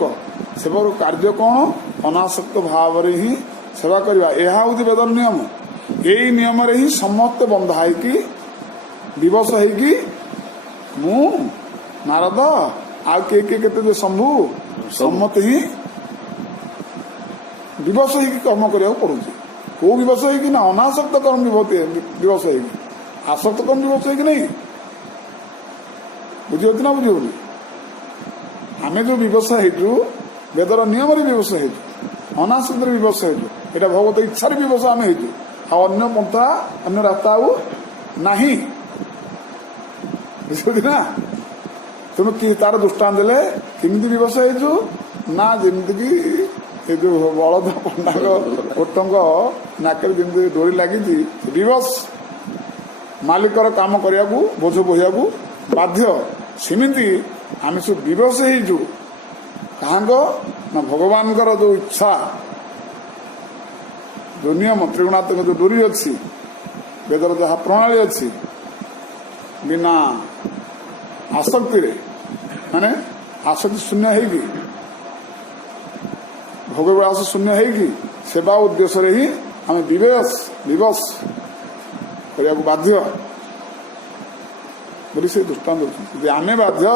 सेवक कार्य कौन अनासक्त भाव ही सेवा करवा यह हूँ वेदर नियम यही नियम ही समस्त बंधा है दिवस है मु नारद आउ के शंभु सम्मत ही दिवस ही कर्म करने पड़ू कौ दिवस है कि ना अनासक्त कर्म दिवस है आसक्त कर्म दिवस है कि नहीं बुझे ना बुझे आम जो व्यवसाय हेतु वेदर नियम व्यवसाय हेतु अनासक्त व्यवसाय हेतु यहाँ भगवत इच्छार व्यवसाय आम हेतु अन्य पंथा अन्य रास्ता आउ नहीं बुझे ना तुम कि तार दृष्टान देले किमिति व्यवसाय हेतु ना जमीक ये जो बलद पंडा ओटंग नाक जमी डोरी लगी दिवस मालिकर काम करने को बोझ बोहिया बाध्य सेमती आम सब विवश हो कहाँ ना भगवान जो इच्छा जो नियम त्रिगुणात्मक जो डोरी अच्छी वेदर जहाँ प्रणाली अच्छी बिना आसक्ति माने आसक्ति शून्य है भोग विलास शून्य है सेवा उद्देश्य ही आम विवश करने को बाध्य बोली से दृष्टांत आम बाध्य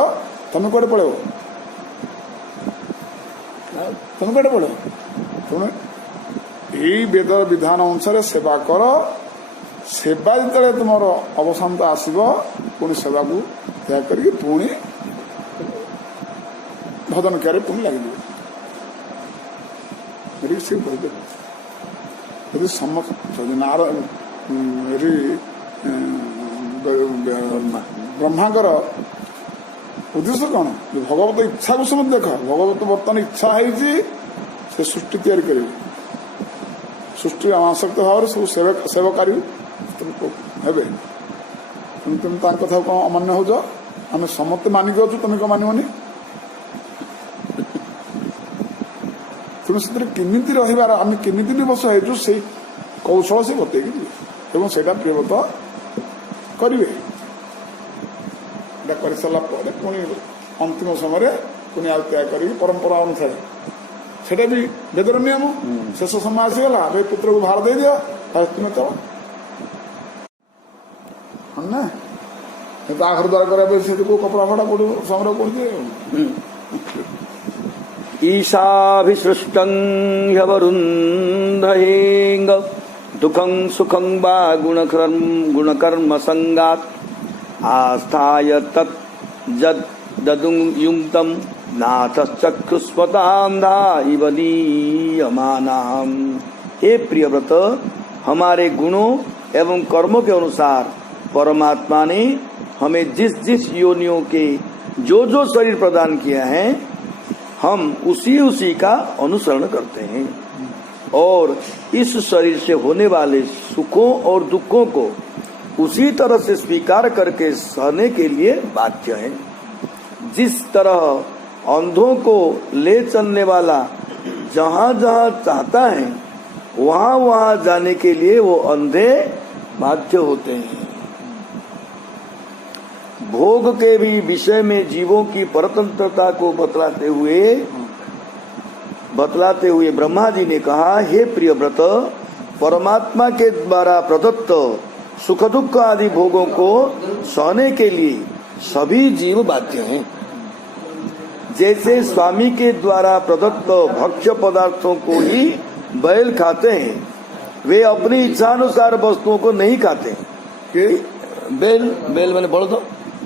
तुम कौटे पड़े तुम कौटे पड़े तुम यही वेद विधान अनुसार सेवा कर सेवा जिते तुम अवसान आसब पुणी सेवा को त्याग करके पुणी भजन कार्य पुणी लगे यदि समस्त नार ब्रह्मांकर उद्देश्य कौन भगवत इच्छा को समझ देख भगवत बर्तमान इच्छा है सृष्टि तैयारी कर सृष्टि अनासक्त भाव सब सेवकारी हे तुम कथा कौन अमान्य हो आम समस्त मानिक अच्छु तुम कौन मानवनी तुम से केमिति रहिबार आम केमिति दिवस हो से कौशल से बतैकी एवं सेटा प्रियव्रत करेंगे कर सारा पुणी अंतिम समय पुणी आ त्याग कर परंपरा अनुसार सेटा भी वेदर नियम शेष समय आसीगला भाई पुत्र को भार दे दिया तुम चल ना आखर द्वारा करा को कपड़ा फटा पड़ संग्रह कर दिए ईशाभिसृष्टं ह्यवरुन्धयेङ्ग दुःखं सुखं वा गुणकर्म संगात् आस्थाय तत् ददुं युक्तं नाथश्चक्षुष्मतान्धा इव दीयमानाम्। हे प्रियव्रत, हमारे गुणों एवं कर्मों के अनुसार परमात्मा ने हमें जिस जिस योनियों के जो शरीर प्रदान किया है हम उसी का अनुसरण करते हैं और इस शरीर से होने वाले सुखों और दुखों को उसी तरह से स्वीकार करके सहने के लिए बाध्य हैं। जिस तरह अंधों को ले चलने वाला जहाँ जहाँ चाहता है वहाँ वहाँ जाने के लिए वो अंधे बाध्य होते हैं। भोग के भी विषय में जीवों की परतंत्रता को बतलाते हुए बतलाते हुए ब्रह्मा जी ने कहा, हे प्रियव्रत, परमात्मा के द्वारा प्रदत्त सुख दुख आदि भोगों को सहने के लिए सभी जीव बाध्य हैं। जैसे स्वामी के द्वारा प्रदत्त भक्ष्य पदार्थों को ही बैल खाते हैं, वे अपनी इच्छानुसार वस्तुओं को नहीं खाते। बैल मैंने बोल दो।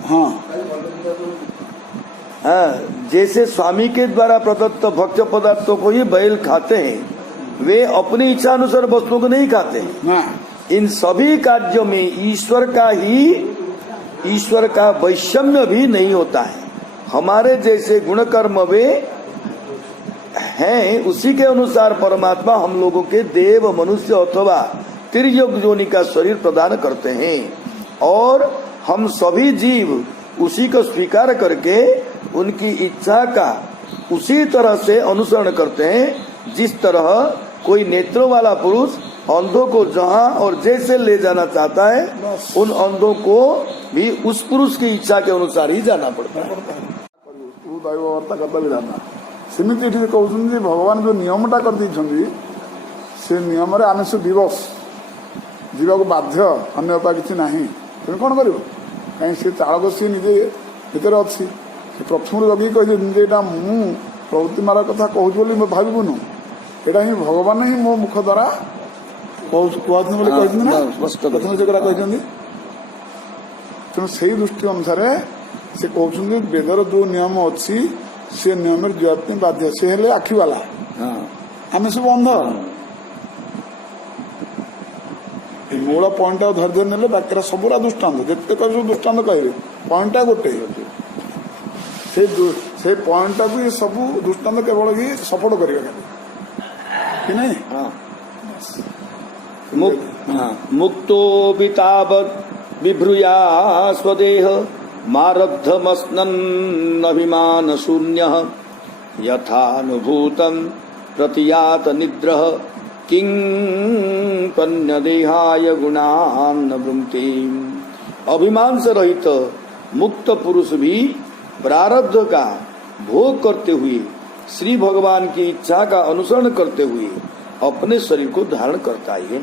हाँ, जैसे स्वामी के द्वारा प्रदत्त भक्ष्य पदार्थों को ही बैल खाते हैं, वे अपनी इच्छा अनुसार वस्तुओं को नहीं खाते। इन सभी कार्यों में ईश्वर का वैषम्य भी नहीं होता है। हमारे जैसे गुण कर्म वे हैं, उसी के अनुसार परमात्मा हम लोगों के देव, मनुष्य अथवा तिर्यक योनि का शरीर प्रदान करते हैं, और हम सभी जीव उसी को स्वीकार करके उनकी इच्छा का उसी तरह से अनुसरण करते हैं, जिस तरह कोई नेत्रों वाला पुरुष अंधों को जहां और जैसे ले जाना चाहता है, उन अंधों को भी उस पुरुष की इच्छा के अनुसार ही जाना पड़ता है। सेमती ये कहते भगवान जो नियमटा कर से नियम आम सब दिवस जावाक बाध्य, अन्य उपाय किसी ना। तुम कौन कर कहीं से चालक सी निजे भर अच्छी प्रथम जगह कही मु प्रवृत्ति मार कथा कहूँ भावुनु, यहाँ ही भगवान ही मो मुख द्वारा कहते तेणु से दृष्टि अनुसार से कहते वेदर जो नियम अच्छी से नियम जावाई बाध्य। से हेले आखि वाला, आम सब अंध। मूल पॉइंट धैर्य ने बाकी सबुरा दृष्टान्त जिते कह दृष्टान्त कहले पॉइंटा गोटे से पॉइंटा को ये सब दृष्टान्त केवल ही सपोर्ट करेगा कि नहीं। मुक्तो बितावत् विभ्रूया स्वदेह मारब्धमस्नन् अभिमान शून्यः यथानुभूतं प्रतियात निद्रः किं पन्यदेहाय गुणान् वृंक्ते। अभिमान से रहित मुक्त पुरुष भी प्रारब्ध का भोग करते हुए श्री भगवान की इच्छा का अनुसरण करते हुए अपने शरीर को धारण करता है।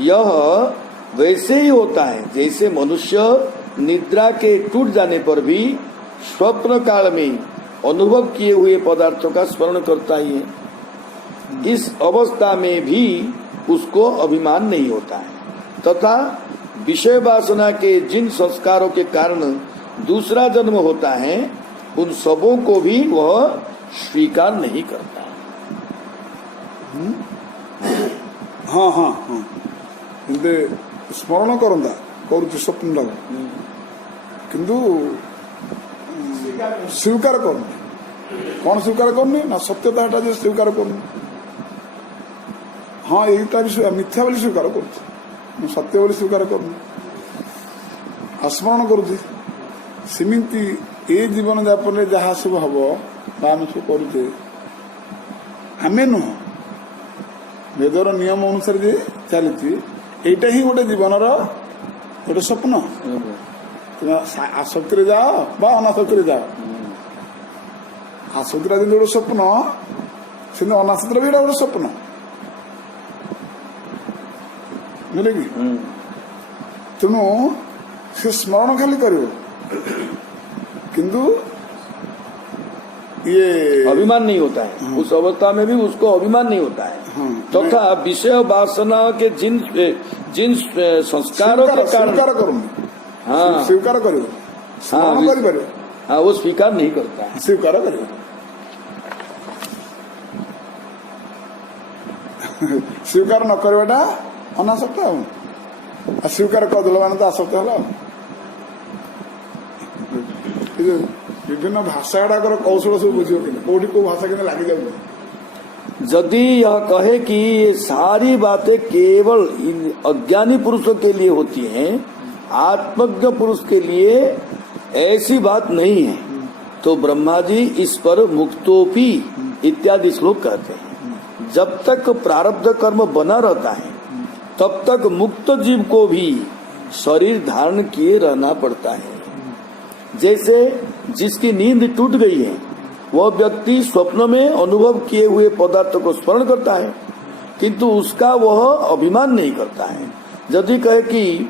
यह वैसे ही होता है जैसे मनुष्य निद्रा के टूट जाने पर भी स्वप्न काल में अनुभव किए हुए पदार्थों का स्मरण करता ही है। इस अवस्था में भी उसको अभिमान नहीं होता है, तथा विषय वासना के जिन संस्कारों के कारण दूसरा जन्म होता है, उन सबों को भी वह स्वीकार नहीं करता। हाँ हाँ हाँ, स्मरण करता कर स्वप्न किंतु स्वीकार कर कौन स्वीकार करनी ना सत्यता जो स्वीकार करनी। हाँ यहीटा भी मिथ्या बोली स्वीकार कर सत्य बोली स्वीकार कर स्मरण करमती ये जीवन यापन जहाँ सब हम आम सब करुचे आमे नुह वेदर नियम अनुसार जे चली यहीटा ही गोटे जीवन गोटे स्वप्न। तुम आसक्ति जाओ बा अनासक्ति जाओ, आसक्ति गोटे स्वप्न से अनासक्ति भी गोटे स्वप्न बुझे कि। तेणु से स्मरण खाली कर किंतु ये अभिमान नहीं होता है। उस अवस्था में भी उसको अभिमान नहीं होता है, तथा विषय वासना के जिन संस्कारों के कारण स्वीकार करो। हाँ वो स्वीकार नहीं करता है। स्वीकार करो स्वीकार न करवाटा अनासक्त आ स्वीकार करदेल मान तो आसक्त है। विभिन्न भाषा गुड़ाकर कौशल सब बुझे कौटी कौ भाषा के लगी जाए। यदि यह कहे कि ये सारी बातें केवल इन अज्ञानी पुरुषों के लिए होती हैं, आत्मज्ञ पुरुष के लिए ऐसी बात नहीं है, तो ब्रह्मा जी इस पर मुक्तोपी इत्यादि श्लोक कहते हैं। जब तक प्रारब्ध कर्म बना रहता है तब तक मुक्त जीव को भी शरीर धारण किए रहना पड़ता है। जैसे जिसकी नींद टूट गई है वह व्यक्ति स्वप्न में अनुभव किए हुए पदार्थ को स्मरण करता है, किंतु उसका वह अभिमान नहीं करता है। यदि कहे कि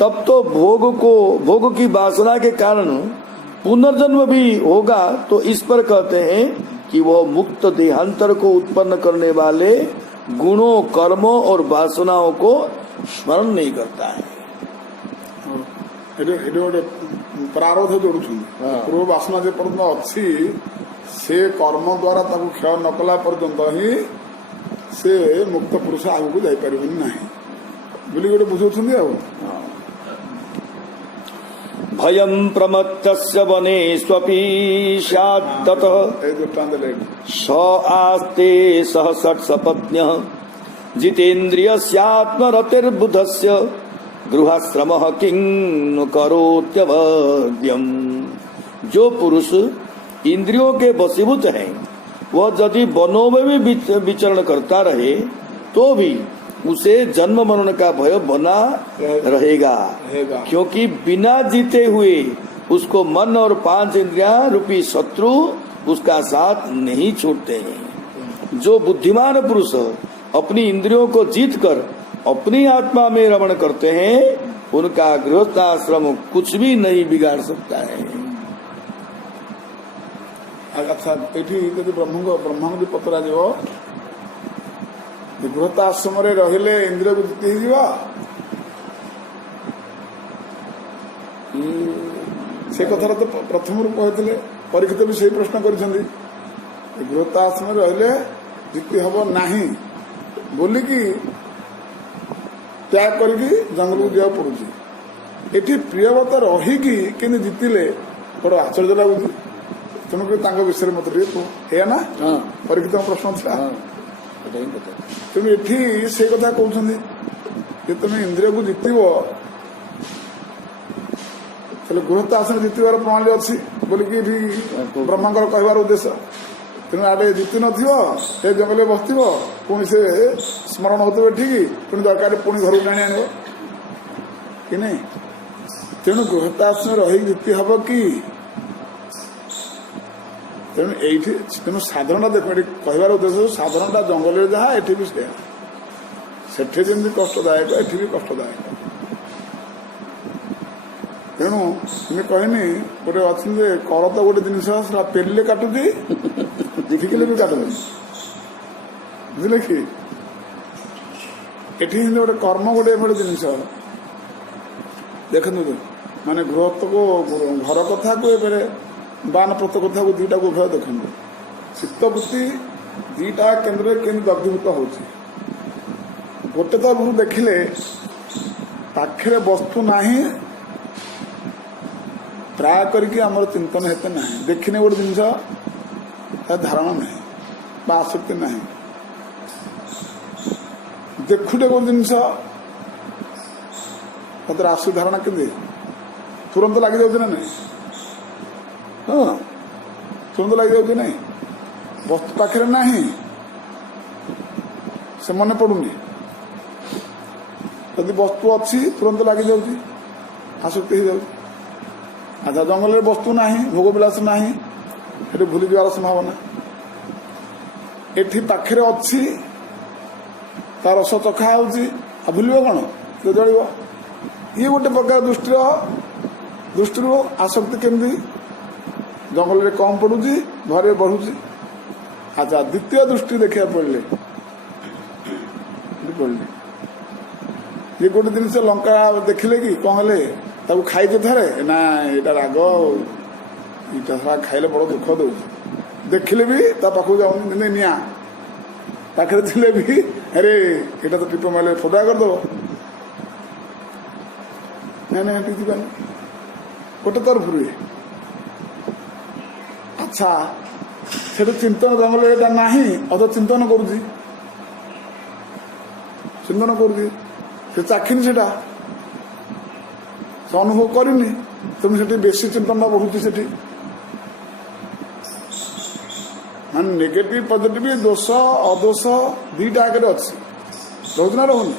तब तो भोग की वासना के कारण पुनर्जन्म भी होगा, तो इस पर कहते हैं कि वह मुक्त देहांतर को उत्पन्न करने वाले गुणों, कर्मों और वासनाओं को स्मरण नहीं करता है। प्रारब्ध जोड़ुं पूर्व वासना जो पर्यटन अच्छी से कर्म द्वारा ताको क्षय न कला पर्यंत ही से मुक्त पुरुष आगू जापर ना बोली गोटे बुझाऊँ आ भयं प्रमत्तस्य वनेष्वपि स्यात् स आस्ते सह षट्सपत्न्यः जितेन्द्रियस्यात्मरतिर्बुधस्य गृहाश्रमः किं नु करोत्यवद्यम्। जो पुरुष इंद्रियों के वशीभूत है, वह यदि वनों में भी विचरण करता रहे तो भी उसे जन्म मरण का भय बना रहेगा, क्योंकि बिना जीते हुए उसको मन और 5 इंद्रियां रूपी शत्रु उसका साथ नहीं छोड़ते हैं। जो बुद्धिमान पुरुष अपनी इंद्रियों को जीतकर अपनी आत्मा में रमण करते हैं, उनका गृहस्थाश्रम कुछ भी नहीं बिगाड़ सकता है। अच्छा ये ब्रह्म को पतरा जो गृहस्थाश्रम रहिले इंद्रिय को जीति हो से कथार तो प्रथम कहते परीक्षित भी सही प्रश्न कर गृहस्थाश्रम रहिले जीति हम नहीं बोलिकी त्याग करके जंगल को जावाक पड़ुची। एठी प्रियवता रहीकि कि जीतिले बड़ आश्चर्य लगुच। तेणुक विषय मत है ना परीक्षित प्रश्न था। तुम एठी से कथा कहते तुम इंद्रिय को जीतब गृहस्थ आश्रम जीतबार प्रणाली अच्छी बोलिकी ब्रह्मांकर कहबार उद्देश्य। तेणु आटे जीति न जंगल बस पुणी से स्मरण होते ठीक पुणी दरकार पुणी घर टाणी आण कि नहीं। तेणु गृहस्थाश्रम रही जीति हम कि तेणु ये तेणु साधारण देख कहबार उद्देश्य साधारणटा जंगल जहाँ एठी भी सेठी जमी कष्टदायक एठी भी कष्टदायक। तेणु तुम्हें कहनी गोटे अच्छी कर तो गोटे जिन पेरिले काटुची देखिले भी काटुची बुझे कि एठी गोटे कर्म गोटे जिनस देखु माने गृहस्थ को घर कथा को बान प्रत कथा को दुईटा को उभय देखु चित्तवृत्ति दुईटा केन्द्र केन्द्र दग्धीभूत होची। गोटे तरफ देखिले पाखे वस्तु नहीं प्राय करके आमर चिंतन हेते ना देखने गोटे जिनस धारणा ना आसक्ति ना देखुटे गोटे जिनस आसक्ति धारणा के तुरंत लगी जाऊँ ना नहीं। हाँ तुरंत लगी जाऊँ नहीं वस्तु पाखे ना से मन पड़ुनी यदि वस्तु अच्छी तुरंत लगी जाऊँ आसक्ति हो जाऊँ। अच्छा जंगल में वस्तु ना भोग विलास ना भूली जावार संभावना एठी पाखे अच्छी तार रस चखा हो भूल कौन तो जल ये गोटे प्रकार दृष्टि आसक्ति केमती जंगल में कम पड़ुची घरे बढ़ुची। अच्छा द्वितीय दृष्टि देखा पड़े ये गोटे जिन लंका देखिले कि कौन है ताकू खाई थारे ना यहाँ राग इटा सारा खाइले बड़ दुख दौर देखिले भी पाखक जाऊन निआ पाखे थे भी अरे यहाँ तो टीप मारे फदा करदेव ना जीवन गोटे तरफ रुए। अच्छा से चिंतन जंगल यहाँ ना अथ चिंतन करुच्ची चिंतन कर चाखिनी से अनुभव करनी तुम से बेसी चिंतन बढ़ुची से मान नेगेटिव पॉजिटिव दोष अदोष दुईटा आगे अच्छी रोज ना रोनी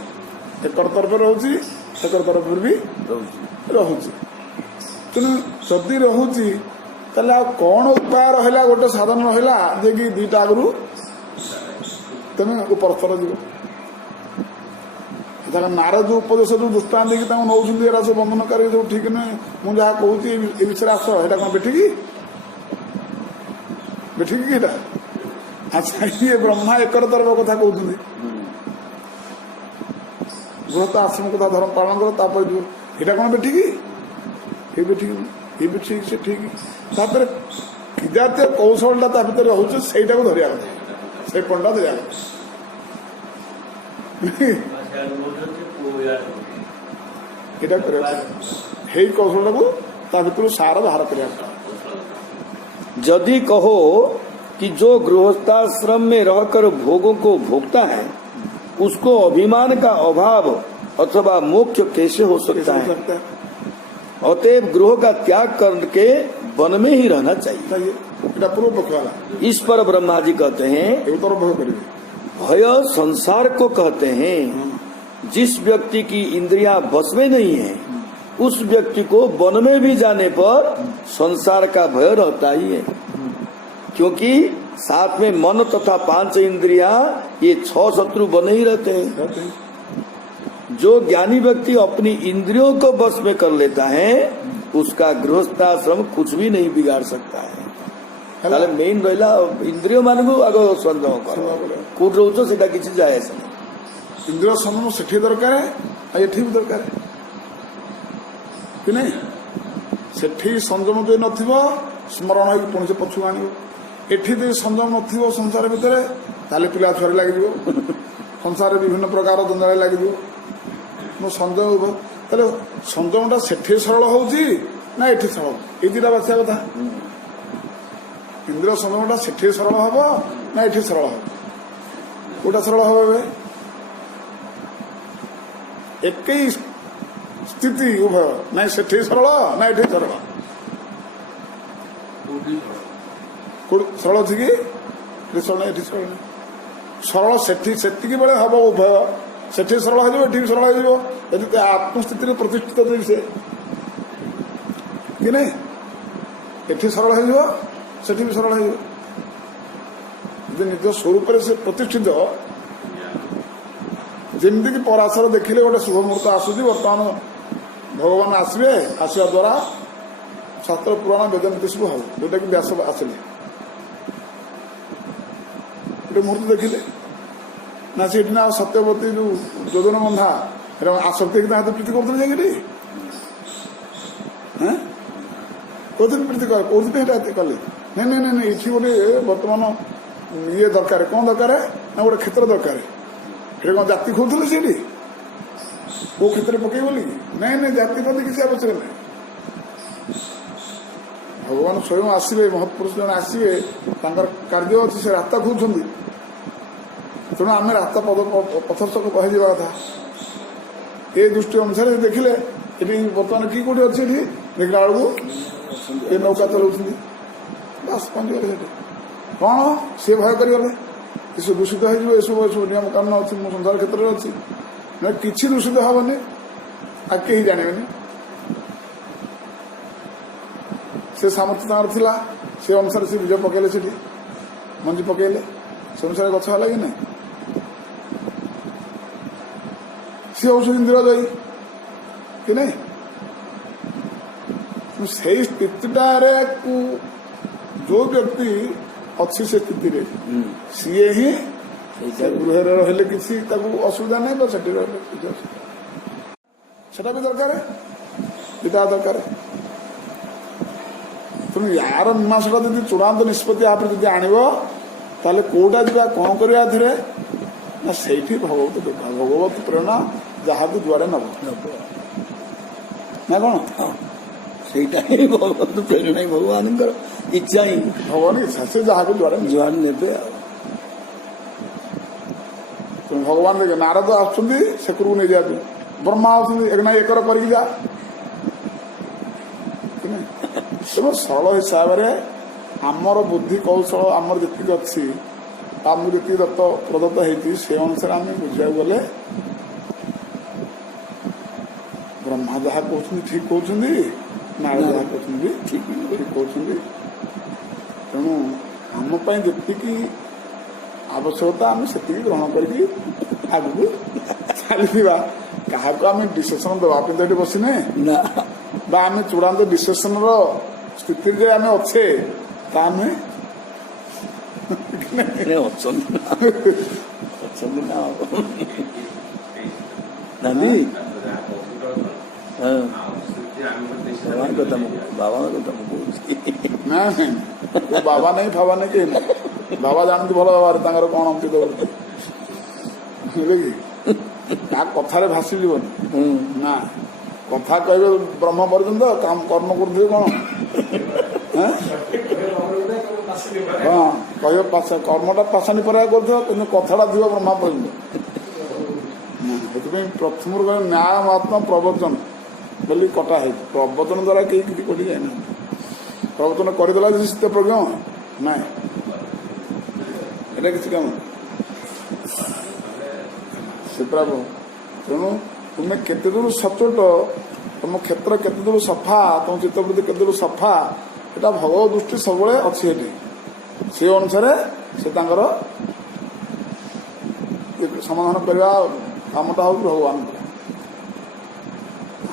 एक तरफ रोची एक तरफ भी रोची तेणु जदि रोची ତାହେଲେ ଆଉ କଣ ଉପାୟ ରହିଲା, ଗୋଟେ ସାଧନ ରହିଲା ଯେ କି ଦିଟା ଆଗରୁ ତମେ ଉପରସ୍ତର ଯିବ। ନାରଦ ଯୋଉ ଉପଦେଶ ଯୋଉ ଦୃଷ୍ଟାନ୍ତ ଦେଇକି ତାଙ୍କୁ ନଉଛନ୍ତି, ଏରା ସବୁ ବନ୍ଧନକାରୀ ସବୁ ଠିକ ନୁହେଁ, ମୁଁ ଯାହା କହୁଛି ଏ ବିଷୟରେ ଆସ, ଏଇଟା କଣ ବେଠିକି ବେଠିକି କି ଏଇଟା? ଆଚ୍ଛା, ଇଏ ବ୍ରହ୍ମା ଏକର ତରଫ କଥା କହୁଛନ୍ତି, ଗୃହସ୍ଥ ଆଶ୍ରମ କଥା ଧର୍ମ ପାଳନ କର, ତାପରେ ଯିବ, ଏଇଟା କଣ ବେଠିକି? ଏ ବେଠିକି ଏ ବି ଠିକ, ସେ ଠିକ। ତାପରେ କି ଜାତୀୟ କୌଶଳଟା ତା ଭିତରେ ରହୁଛି ସେଇଟାକୁ ଧରିବା କଥା, ସେଇ ପଣ୍ଡା ଧରିବା କଥା। ଏଇଟା କରିବା ହେଇ କୌଶଳଟାକୁ ତା ଭିତରୁ ସାର ବାହାର କରିବା କଥା। यदि कहो कि जो गृहस्थाश्रम में रहकर भोगों को भोगता है उसको अभिमान का अभाव अथवा मोक्ष कैसे हो सकता है? अतएव गृह का त्याग करके वन में ही रहना चाहिए। पूर्व पक्ष वाला इस पर ब्रह्मा जी कहते हैं, भय संसार को कहते हैं। जिस व्यक्ति की इंद्रियां बस में नहीं है उस व्यक्ति को वन में भी जाने पर संसार का भय रहता ही है, क्योंकि साथ में मन तथा 5 इंद्रियां, ये 6 शत्रु बने ही रहते हैं। जो ज्ञानी व्यक्ति अपनी इंद्रियों को बस में कर लेता है उसका गृहस्थाश्रम कुछ भी नहीं बिगाड़ सकता है। ताले मेन रहा इंद्रिय मान को आग संयम कर कौट रोच से किसी जाए इंद्रिय संयम सेठी दरकार एठी भी दरकार कि नहीं। सेठी संयम जो नथिबो स्मरण हो पुणी से पछू आनिबो, एठी जो संयम नथिबो संसार भितर ताले पिला छुरी लागि दिबो, संसार विभिन्न प्रकार द्वंद्व लागि दिबो। मो संयम ताले संयमटा सेठी सरल होउची ना एठी सरल, ए दिटा बाछिया कथा। इंद्रिय संयमटा सेठी सरल हबो ना एठी सरल हबो? कोटा सरल हबो? बे एकै स्थिति उभय ना सेठी सरल ना एठी सरल? सरल थी कि सरल एठी सरल सरल सेठी सेतिकी बेले हबो उभय, सेठी सरल हो एठी भी सरल हो यदि आत्मस्थिति प्रतिष्ठित से कि नहीं। एठी सरल हो सेठी भी सरल हो निज स्वरूप से प्रतिष्ठित जमीक पराशर देखिले गोटे शुभ मुहूर्त आसूसी बर्तमान भगवान आसवे आसवा द्वारा शास्त्र पुराण वेदनीति सब हम जोटा कि व्यास आसिले गोटे मुहूर्त देखिले ना से ना सत्यवती जो योजन बंधा आसक्ति प्रीति करते कौन प्रीति कले नहीं नहीं नहीं ये गोटे बर्तमान ये दरकार कौन दरकार ना गोटे क्षेत्र दरकार कौन जाति खोजुले से वो क्षेत्र पकई बोली नहीं नहीं जाति प्रति किसी आवश्यक नहीं। भगवान स्वयं आसवे महत्पुरुष जन आसवे कार्य अच्छी से रास्ता खोजुंट तेणु आम रास्ता पथस्थक कहवा कथा ये दृष्टि अनुसार देखिले ये बर्तमान कि कौटे अच्छे देखला बेलू ये नौका चलाऊँ बस पहुंचीगले कौन सी भय करगले ये दूषित हो नियम कानून अच्छी मो संसार क्षेत्र में अच्छी किसी दूषित हेनी आ कहीं जानवेनि से सामर्थ्य था से अनुसार से बीज पकड़े से मंजी पकड़े से अनुसार गछ है कि नहीं सी हूँ इंदिराजयी कि नहीं से स्थितिटार जो व्यक्ति अच्छी से स्थिति सीए ही गृह रही किसी असुविधा नहीं तो सेठी सेटा भी दरकार दुटा दरकार तेणु यार मीमांसा जी चूड़ांत निष्पत्ति आप आने कौटा जा कौन करवा ना से भगवत प्रेरणा जहाँ भी जुआड़े नब ना कौन ସେଇଟା ହିଁ ଭଗବତ ପ୍ରେରଣା ହିଁ ଭଗବାନଙ୍କର ଇଚ୍ଛା ହିଁ ଭଗବାନ ଇଚ୍ଛା ସେ ଯାହାକୁ ଯୁଆଡ଼େ ନେବେ ଆଉ ଭଗବାନ ଦେଖେ ନାରଦ ଆସୁଛନ୍ତି ସେକରକୁ ନେଇଯିବା ପାଇଁ ବ୍ରହ୍ମା ଆସୁଛନ୍ତି ଏକ ନା ଏକର କରିକି ଯା ତେଣୁ ସରଳ ହିସାବରେ ଆମର ବୁଦ୍ଧି କୌଶଳ ଆମର ଯେତିକି ଅଛି ଆମକୁ ଯେତିକି ପ୍ରଦତ୍ତ ହେଇଛି ସେ ଅନୁସାରେ ଆମେ ବୁଝିବାକୁ ଗଲେ ବ୍ରହ୍ମା ଯାହା କହୁଛନ୍ତି ଠିକ କହୁଛନ୍ତି नारद ठीक कहते ତେଣୁ ଆମ ପାଇଁ ଯେତିକି ଆବଶ୍ୟକତା ଆମେ ସେତିକି ଗ୍ରହଣ କରିକି ଆଗକୁ ଚାଲିଥିବା। କାହାକୁ ଆମେ ଡିସିସନ ଦେବା ପାଇଁ ତ ଏଠି ବସିନେ, ନା ବା ଆମେ ଚୂଡ଼ାନ୍ତ ଡିସିସନର ସ୍ଥିତିରେ ଯେ ଆମେ ଅଛେ ତା ନୁହେଁ। ଅଛନ୍ତି ନା ନାଦି ବାବା କଥା ମୁଁ କହୁଛି। ନା ନାଇଁ ବାବା ନାଇଁ ଫାବା ନାଇଁ କେହି ନାହିଁ। ବାବା ଜାଣନ୍ତି ଭଲ ବାବାରେ ତାଙ୍କର କଣ ଅଙ୍କିତ କରୁଛି, ବୁଝିଲେ କି? ତା କଥାରେ ଭାସିଯିବନି ନା, କଥା କହିବେ ବ୍ରହ୍ମ ପର୍ଯ୍ୟନ୍ତ, କାମ କର୍ମ କରୁଥିବେ କଣ? ହଁ କହିବ କର୍ମଟା ପାଶାନି ପରେ କରୁଥିବ, କିନ୍ତୁ କଥାଟା ଥିବ ବ୍ରହ୍ମା ପର୍ଯ୍ୟନ୍ତ। ସେଥିପାଇଁ ପ୍ରଥମରୁ କହିବ ନ୍ୟାୟ ମହାତ୍ମା ପ୍ରବଚନ ବୋଲି କଟା ହେଇଛି। ପ୍ରବଚନ ଦ୍ୱାରା କେହି କିଛି କରି ଯାଇନାହାନ୍ତି। ପ୍ରବଚନ କରିଦେଲା ଯେ ଶୀତ ପ୍ରଜ୍ଞ ନାଇଁ, ଏଇଟା କିଛି କାମ ସେ ପ୍ରଭୁ। ତେଣୁ ତୁମେ କେତେ ଦୂର ସଚୋଟ, ତମ କ୍ଷେତ୍ର କେତେ ଦୂର ସଫା, ତମ ଚିତ୍ତବୃତ୍ତି କେତେ ଦୂର ସଫା, ଏଟା ଭଗବତ ଦୃଷ୍ଟି ସବୁବେଳେ ଅଛି ଏଠି। ସେ ଅନୁସାରେ ସେ ତାଙ୍କର ସମାଧାନ କରିବା କାମଟା ହଉଛି ଭଗବାନଙ୍କର।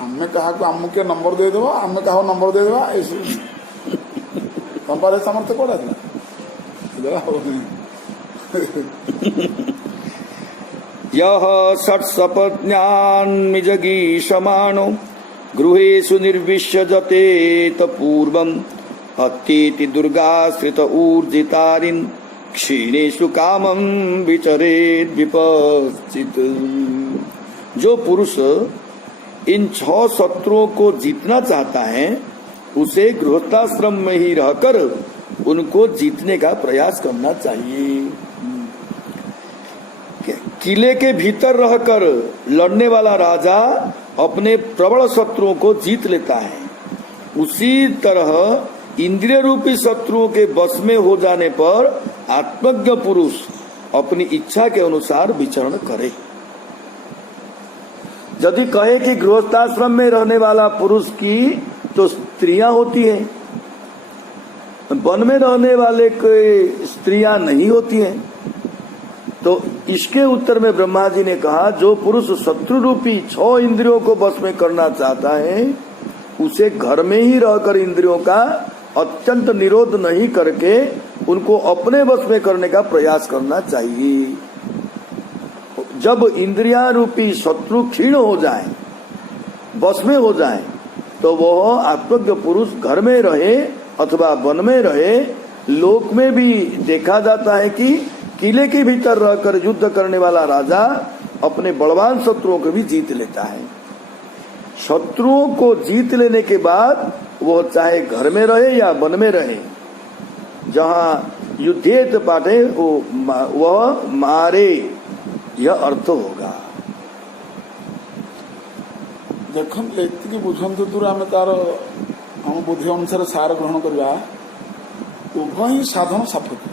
ଆମେ କାହାକୁ ଆମକୁ ନମ୍ବର ଦେଇଦେବ, ଆମେ କାହାକୁ ନମ୍ବର ଦେଇଦେବା, ଏସବୁ ତମ୍ପାରେ ସାମର୍ଥ୍ୟ କୁଆଡ଼େ ଆସିଲା ହବନି। यः षट्सपत्न्यान्निजगीषमाणो गृहेषु निर्विश्यजतेत पूर्वम् अत्येति दुर्गाश्रित ऊर्जितारिन् क्षीणेषु कामं विचरेत् विपश्चित्। जो पुरुष इन 6 शत्रुओं को जीतना चाहता है उसे गृहस्थाश्रम में ही रहकर उनको जीतने का प्रयास करना चाहिए। किले के भीतर रहकर लड़ने वाला राजा अपने प्रबल शत्रुओं को जीत लेता है, उसी तरह इंद्रिय रूपी शत्रुओं के वश में हो जाने पर आत्मज्ञ पुरुष अपनी इच्छा के अनुसार विचरण करे। यदि कहे कि गृहस्थाश्रम में रहने वाला पुरुष की तो स्त्रियां होती हैं, वन में रहने वाले की स्त्रियां नहीं होती हैं, तो इसके उत्तर में ब्रह्मा जी ने कहा जो पुरुष शत्रु रूपी 6 इंद्रियों को वश में करना चाहता है उसे घर में ही रहकर इंद्रियों का अत्यंत निरोध नहीं करके उनको अपने वश में करने का प्रयास करना चाहिए। जब इंद्रिया रूपी शत्रु क्षीण हो जाए, वश में हो जाए, तो वह आत्मज्ञ पुरुष घर में रहे अथवा वन में रहे। लोक में भी देखा जाता है कि किले के भीतर रहकर युद्ध करने वाला राजा अपने बलवान शत्रुओं को भी जीत लेता है। शत्रुओं को जीत लेने के बाद वो चाहे घर में रहे या वन में रहे, जहाँ युद्धेत पाठे वह मारे, यह अर्थ होगा। देखो एति बुझंतु दूर आम तार आम बुद्धि अनुसार सार ग्रहण करवा, उभय ही साधन सापेक्ष।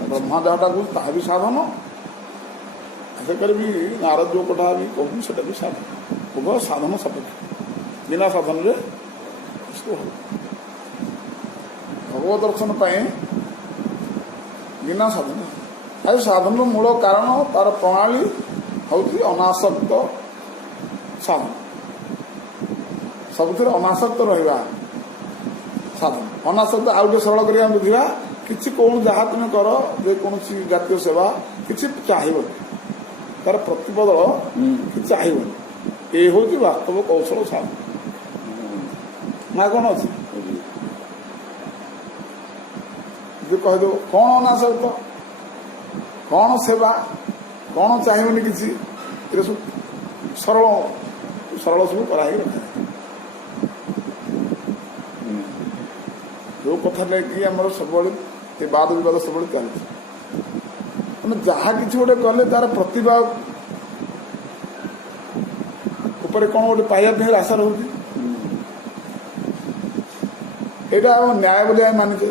ब्रह्मा जहाँटा कह ताहा भी साधन, भी नारद जो कटा भी कहूँ से भी साधन, उभय साधन सापेक्ष। बिना साधन रे भगवत दर्शन पाए बिना साधन। आज साधन मूल कारण तार प्रणाली हूँ अनासक्त साधन, सबुथ अनासक्त रहा साधन। अनासक्त आउ टे सरल कर बुझा किसी कौन जहाँ तुम कर जेकोसी जातीय सेवा किसी चाहबन, तार प्रतिबदल कि चाहबन, ये हूँ वास्तव कौशल साधन ना कौन अच्छे कहद कौन अनासक्त कौन सेवा कौन चाहबनी किसी सब सरल सरल सब कराई रखा जो कथा लेकिन आम सब वाद विवाद सब चलती मैंने जहाँ कि गोटे कले तार प्रतिभा उपरे कौन गोटे पाइबा आशा रोचे, यहाँ न्याय बोली आम मानिचे।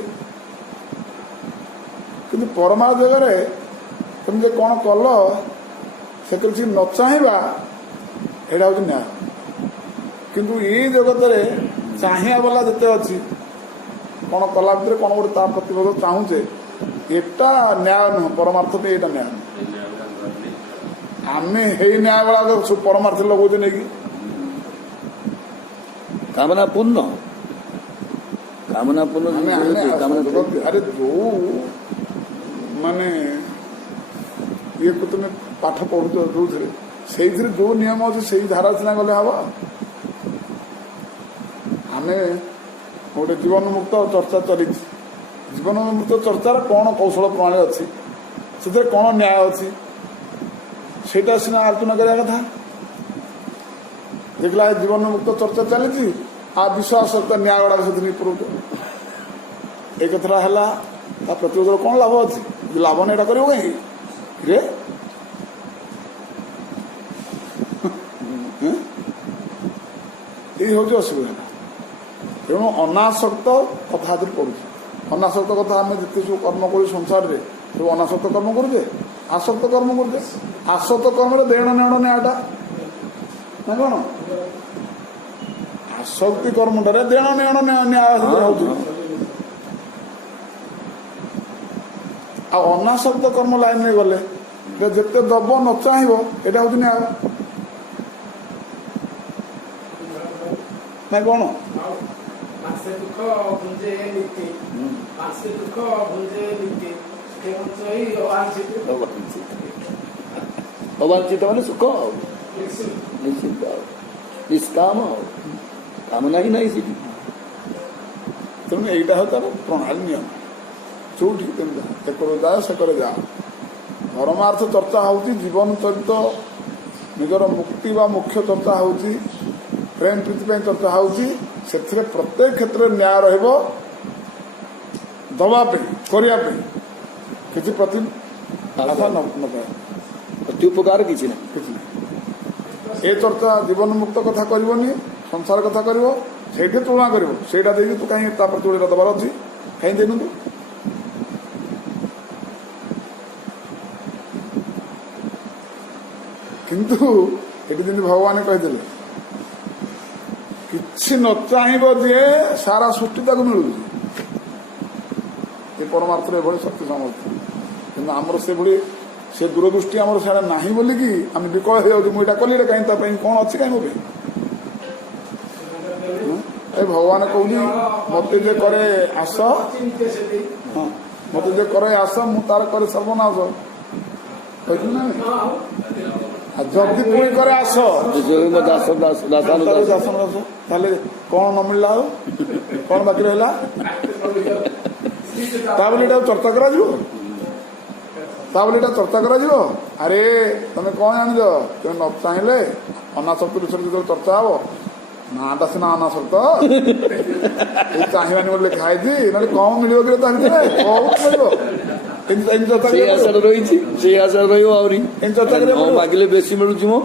कि परमार्थ जगह तुम जो कौन कल से किसी न चाहवा यहाँ हूँ न्याय, किंतु ये जगत में चाहिया वाला जिते अच्छी କ'ଣ କଲା ଭିତରେ କ'ଣ ଗୋଟେ ତା ପ୍ରତିରୋଧ ଚାହୁଁଛେ, ଏଟା ନ୍ୟାୟ ନୁହଁ। ପରମାର୍ଥ ପାଇଁ ଏଇଟା ନ୍ୟାୟ ନୁହଁ। ଆମେ ହେଇ ନ୍ୟାୟ ବେଳା ପରମାର୍ଥ ଲଗାଉଛେ ନେଇକି କାମନା ପୂର୍ଣ୍ଣ ଆମେ ଆରେ ଯୋଉ ମାନେ ଇଏକୁ ତୁମେ ପାଠ ପଢୁଛ ଯୋଉଥିରେ, ସେଇଥିରେ ଯୋଉ ନିୟମ ଅଛି ସେଇ ଧାରା ସିନା ଗଲେ ହବ। ଆମେ ଗୋଟେ ଜୀବନ ମୁକ୍ତ ଚର୍ଚ୍ଚା ଚାଲିଛି। ଜୀବନ ମୁକ୍ତ ଚର୍ଚ୍ଚାର କ'ଣ କୌଶଳ ପ୍ରଣାଳୀ ଅଛି, ସେଥିରେ କ'ଣ ନ୍ୟାୟ ଅଛି, ସେଇଟା ସିନା ଆଲୋଚନା କରିବା କଥା। ଦେଖିଲା ଜୀବନ ମୁକ୍ତ ଚର୍ଚ୍ଚା ଚାଲିଛି, ଆଉ ବିଶ୍ୱାସ ନ୍ୟାୟ ଗୁଡ଼ାକ ସେଥିରେ ପୁରଉଛ। ଏ କଥାଟା ହେଲା, ତା ପ୍ରତିରୋଧର କ'ଣ ଲାଭ ଅଛି? ଲାଭ ନାହିଁ, ଏଇଟା କରିବ କାହିଁକି ରେ? ଏଇ ହେଉଛି ଅସୁବିଧା। ତେଣୁ ଅନାସକ୍ତ କଥା ହାତରେ ପଡ଼ୁଛି। ଅନାସକ୍ତ କଥା ଆମେ ଯେତେ ସବୁ କର୍ମ କରୁ ସଂସାରରେ, ସବୁ ଅନାସକ୍ତ କର୍ମ କରୁଛେ, ଆସକ୍ତ କର୍ମ କରୁଛେ। ଆସକ୍ତ କର୍ମରେ ଦେଣ ନେଣ ନ୍ୟାୟଟା ନା କ'ଣ? ଆସକ୍ତି କର୍ମଟାରେ ଦେଣ ନେଣ ନ୍ୟାୟ ହେଉଛି। ଆଉ ଅନାସକ୍ତ କର୍ମ ଲାଇନରେ ଗଲେ ଯେତେ ଦବ ନ ଚାହିଁବ, ଏଇଟା ହେଉଛି ନ୍ୟାୟ ନା କ'ଣ? ଅବାଞ୍ଛିତ ମାନେ ସୁଖ ଆଉ ନିଶ୍ଚିନ୍ତ ଆଉ ନିଷ୍କାମ ଆଉ କାମନା ହିଁ ନାହିଁ ସେଠି। ତେଣୁ ଏଇଟା ହେଉଛି ତାର ପ୍ରଣାଳୀ ନିୟମ। ଯୋଉଠିକି ତେଣୁ ଯା, ଏକରୁ ଯାଅ ସେକରେ ଯାଅ। ଧର୍ମାର୍ଥ ଚର୍ଚ୍ଚା ହେଉଛି ଜୀବନ ଚରିତ, ନିଜର ମୁକ୍ତି ବା ମୁଖ୍ୟ ଚର୍ଚ୍ଚା ହେଉଛି, ପ୍ରେମ ପ୍ରୀତି ପାଇଁ ଚର୍ଚ୍ଚା ହେଉଛି। ସେଥିରେ ପ୍ରତ୍ୟେକ କ୍ଷେତ୍ରରେ ନ୍ୟାୟ ରହିବ। ଦବା ପାଇଁ, କରିବା ପାଇଁ କିଛି ପ୍ରତି ଅତି ଉପକାର କିଛି ନାହିଁ। କିଛି ନାହିଁ। ଏ ଚର୍ଚ୍ଚା ଜୀବନ ମୁକ୍ତ କଥା କରିବନି, ସଂସାର କଥା କରିବ। ସେଇଠି ତୁଳନା କରିବ, ସେଇଟା ଦେଇକି ତୁ କାହିଁକି ତା ପ୍ରତି ଗୋଟେ ଦେବାର ଅଛି, କାହିଁକି ଦେଇନୁ? କିନ୍ତୁ ଏଠି ଯେମିତି ଭଗବାନ କହିଥିଲେ, କିଛି ନ ଚାହିଁବ ଯିଏ, ସାରା ସୃଷ୍ଟି ତାକୁ ମିଳୁଛି। ଏ ପରମାର୍ଥରେ ଏଭଳି ଶକ୍ତି ସାମର୍ଥ୍ୟ। କିନ୍ତୁ ଆମର ସେଭଳି ସେ ଦୂରଦୃଷ୍ଟି ଆମର ସେଟା ନାହିଁ ବୋଲିକି ଆମେ ବିକଳ ହେଇଯାଉଛୁ। ମୁଁ ଏଇଟା କଲି, ଏଇଟା କାହିଁକି ତା ପାଇଁ କ'ଣ ଅଛି କାହିଁ ମୋ ପାଇଁ? ଏ ଭଗବାନ କହୁଛି, ମତେ ଯେ କରେ ଆସ, ହଁ ମତେ ଯେ କରେ ଆସ, ମୁଁ ତାର କରେ ସର୍ବନାଶ। କହିଥିଲି ନା? ଯଦି ପୁଣି କରେ ଆସ, ତାହେଲେ କ'ଣ ନ ମିଳିଲା? ଆଉ କ'ଣ ବାକି ରହିଲା? ତା ବୋଲି ଏଇଟା ଚର୍ଚ୍ଚା କରାଯିବ? ତା ବୋଲି ଏଇଟା ଚର୍ଚ୍ଚା କରାଯିବ? ଆରେ ତମେ କ'ଣ ଜାଣିଛ? ତମେ ନ ଚାହିଁଲେ ଅନାସକ୍ତି ବିଷୟରେ ଯେତେବେଳେ ଚର୍ଚ୍ଚା ହବ, ନାଁଟା ସିନା ଅନାସକ୍ତ, ଏଇ ଚାହିଁବାନି ବୋଲି ଲେଖା ହେଇଛି, ନହେଲେ କ'ଣ ମିଳିବ କି ତା ଭିତରେ? ବହୁତ ମିଳିବ। ସେଇ ଆଶାରେ ରହିଛି, ସେଇ ଆଶାରେ ରହିବ। ଆହୁରି ମାଗିଲେ ବେଶୀ ମିଳୁଛି, ମୋ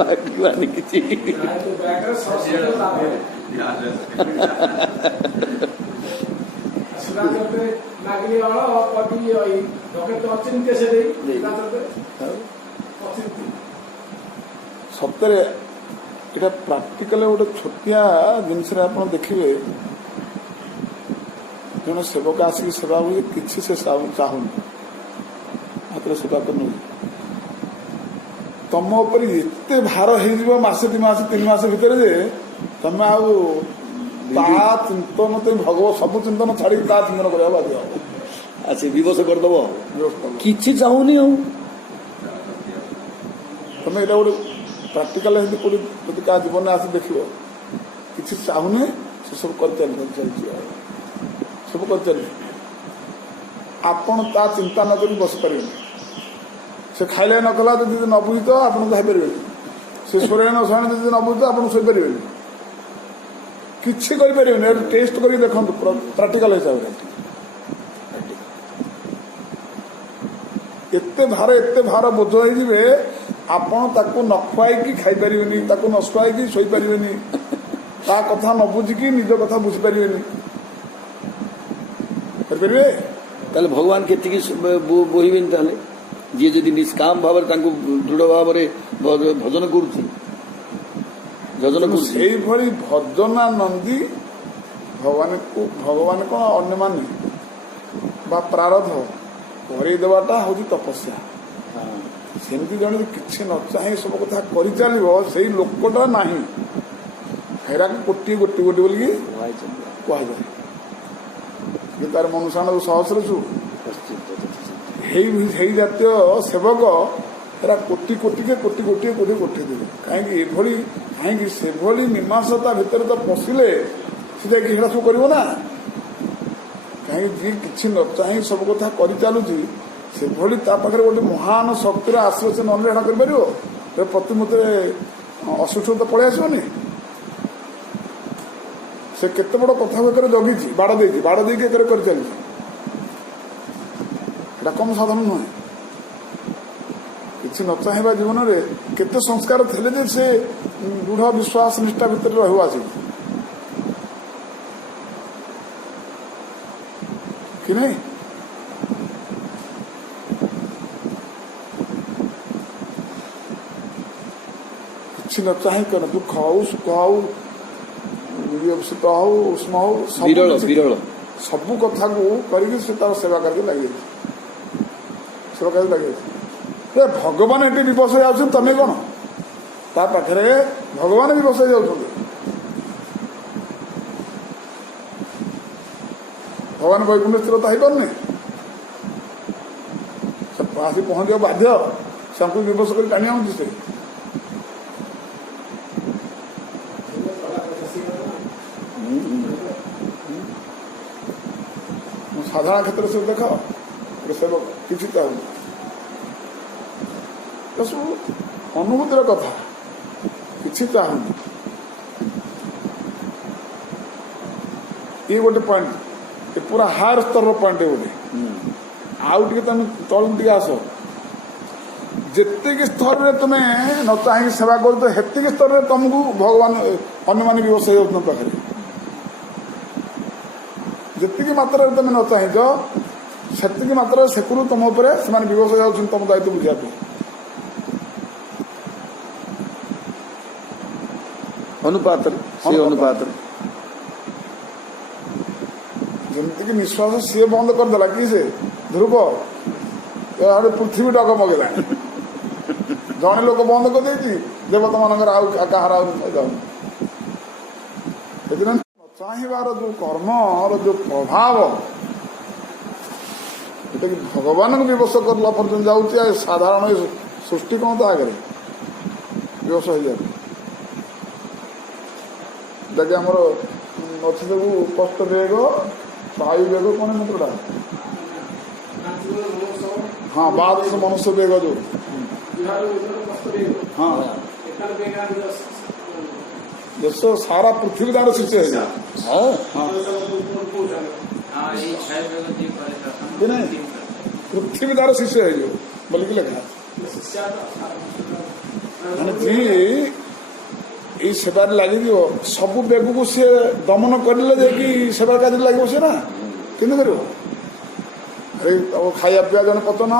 ମାଗିବାନି କିଛି। ସତରେ ଏଇଟା ପ୍ରାକ୍ଟିକାଲ ଗୋଟେ ଛୋଟିଆ ଜିନିଷରେ ଆପଣ ଦେଖିବେ, ଜଣେ ସେବକ ଆସିକି ସେବା ହୁଏ, କିଛି ସେ ଚାହୁଁନି, ମାତ୍ର ସେବା କରୁନି। ତମ ଉପରେ ଏତେ ଭାର ହେଇଯିବ ମାସେ 2 ମାସ 3 ମାସ ଭିତରେ ଯେ ତମେ ଆଉ ତା ଚିନ୍ତନ ସବୁ ଚିନ୍ତନ ଛାଡିକି ତା ଚିନ୍ତନ କରିବା ବାଧ୍ୟ ହବ। ଆସି ବିବଶ କରିଦବ, କିଛି ଚାହୁଁନି। ଆଉ ତମେ ଏଇଟା ଗୋଟେ ପ୍ରାକ୍ଟିକାଲ ହେଇକି କୋଉଠି ଯଦି କାହା ଜୀବନରେ ଆସି ଦେଖିବ, କିଛି ଚାହୁଁନି, ସେ ସବୁ କରିଚାଲିଛି, ସବୁ କରିଚାଲିଛି। ଆପଣ ତା ଚିନ୍ତା ନ କରି ବସିପାରିବେନି। ସେ ଖାଇଲେ ନ କଲା ଯଦି ନ ବୁଝି ତ ଆପଣ ଖାଇପାରିବେନି। ସେ ଶୋଇଲେ ନ ଶୋଇଲେ ଯଦି ନ ବୁଝି ତ ଆପଣ ଶୋଇପାରିବେନି। କିଛି କରିପାରିବେନି। ଟେଷ୍ଟ କରିକି ଦେଖନ୍ତୁ ପ୍ରାକ୍ଟିକାଲ ହିସାବରେ। ଏତେ ଭାର ବୋଝ ହେଇଯିବେ, ଆପଣ ତାକୁ ନ ଖୁଆଇକି ଖାଇପାରିବେନି, ତାକୁ ନ ଶୁଆଇକି ଶୋଇପାରିବେନି, ତା କଥା ନ ବୁଝିକି ନିଜ କଥା ବୁଝିପାରିବେନି। କରିପାରିବେ? ତାହେଲେ ଭଗବାନ କେତିକି ବୋହିବେନି? ତାହେଲେ ଯିଏ ଯଦି ନିଷ୍କାମ ଭାବରେ ତାଙ୍କୁ ଦୃଢ଼ ଭାବରେ ଭଜନ କରୁଛି, ସେଇଭଳି ଭଜନାନନ୍ଦୀ भगवान कौन अन्य माने बा प्रारब्ध करदेवाटा हूँ तपस्या सेमती जन किसी न चाहे सब कथा कर चलो से लोकटा ना हेरा गोटे गोटे गोटे बोलिकी कहुए तार मनुष्य सहस्र छु जातीय सेवक एरा कोटि कोटि के कोटि गोटे कोटि गोटे देवे कहीं कहीं से मीमांसता भितर तो पशिले सीधा कि सब कर कहीं जी कि न चाहे सब कथा कर चलुची से पाखे गोटे महान शक्तिर आश्रय से नए कर प्रतिमूर्ति असुष्ठता पलि आसबनी से केते बड़ कथा जगी बाड़ दे कर चली कम साधन नुहे कि न चाहवा जीवन में केते संस्कार थे से दृढ़ विश्वास निष्ठा भितर रहा कि नहीं कि न चाहे कर दुख हो सुख हो शीत हो उष्म हो सब कथा को करके सेवा करके लगे सेवा करके लगे भगवान ये विवश तमें कौन ता पाखे भगवान विवश भगवान वैकुंठ स्थिरता हो पारनी आसी पहुंचा बाध्य से विवश कर टाणी आऊँ से साधारण क्षेत्र से देख सेवक किसी चाहूँ सब अनुभूतिर कथा किसी चाहूँ ये गोटे पॉइंट ये पूरा हायर स्तर पॉइंट गोटे आउ टे तुम तलू टे आस जितक स्तर में तुम्हें न चाहिए सेवा कर स्तर में तुमको भगवान अन्य मान विवश हो पाखे जितकी मात्रा तुम न चाह से मात्रा से तुम से विवश हो तुम दायित्व बुझापी अनुपात जमीक निश्वास सी बंद करदेला कि से ध्रुव पृथ्वी डग मगेला जड़े लोक बंद कर देवता मानकर आहार चाहिबार जो कर्म जो प्रभाव ये कि भगवान को विवश करला पर्यटन जाऊँ साधारण सृष्टि कौन तो आगे विवश हो जाए जैसे आमर अच्छे सब कष्ट बेग वायु बेग कौन मंत्रटा हाँ बाद से मनुष्य बेग जो हाँ जैसे सारा पृथ्वी दान शिष्य है पृथ्वी दान शिष्य है जो बोल के लिखा जी ये सेवार लगे सबू बेग को सी दमन करे सेवा कार्य लगे सी ना कि कर अरे खाया पीवा जन पच ना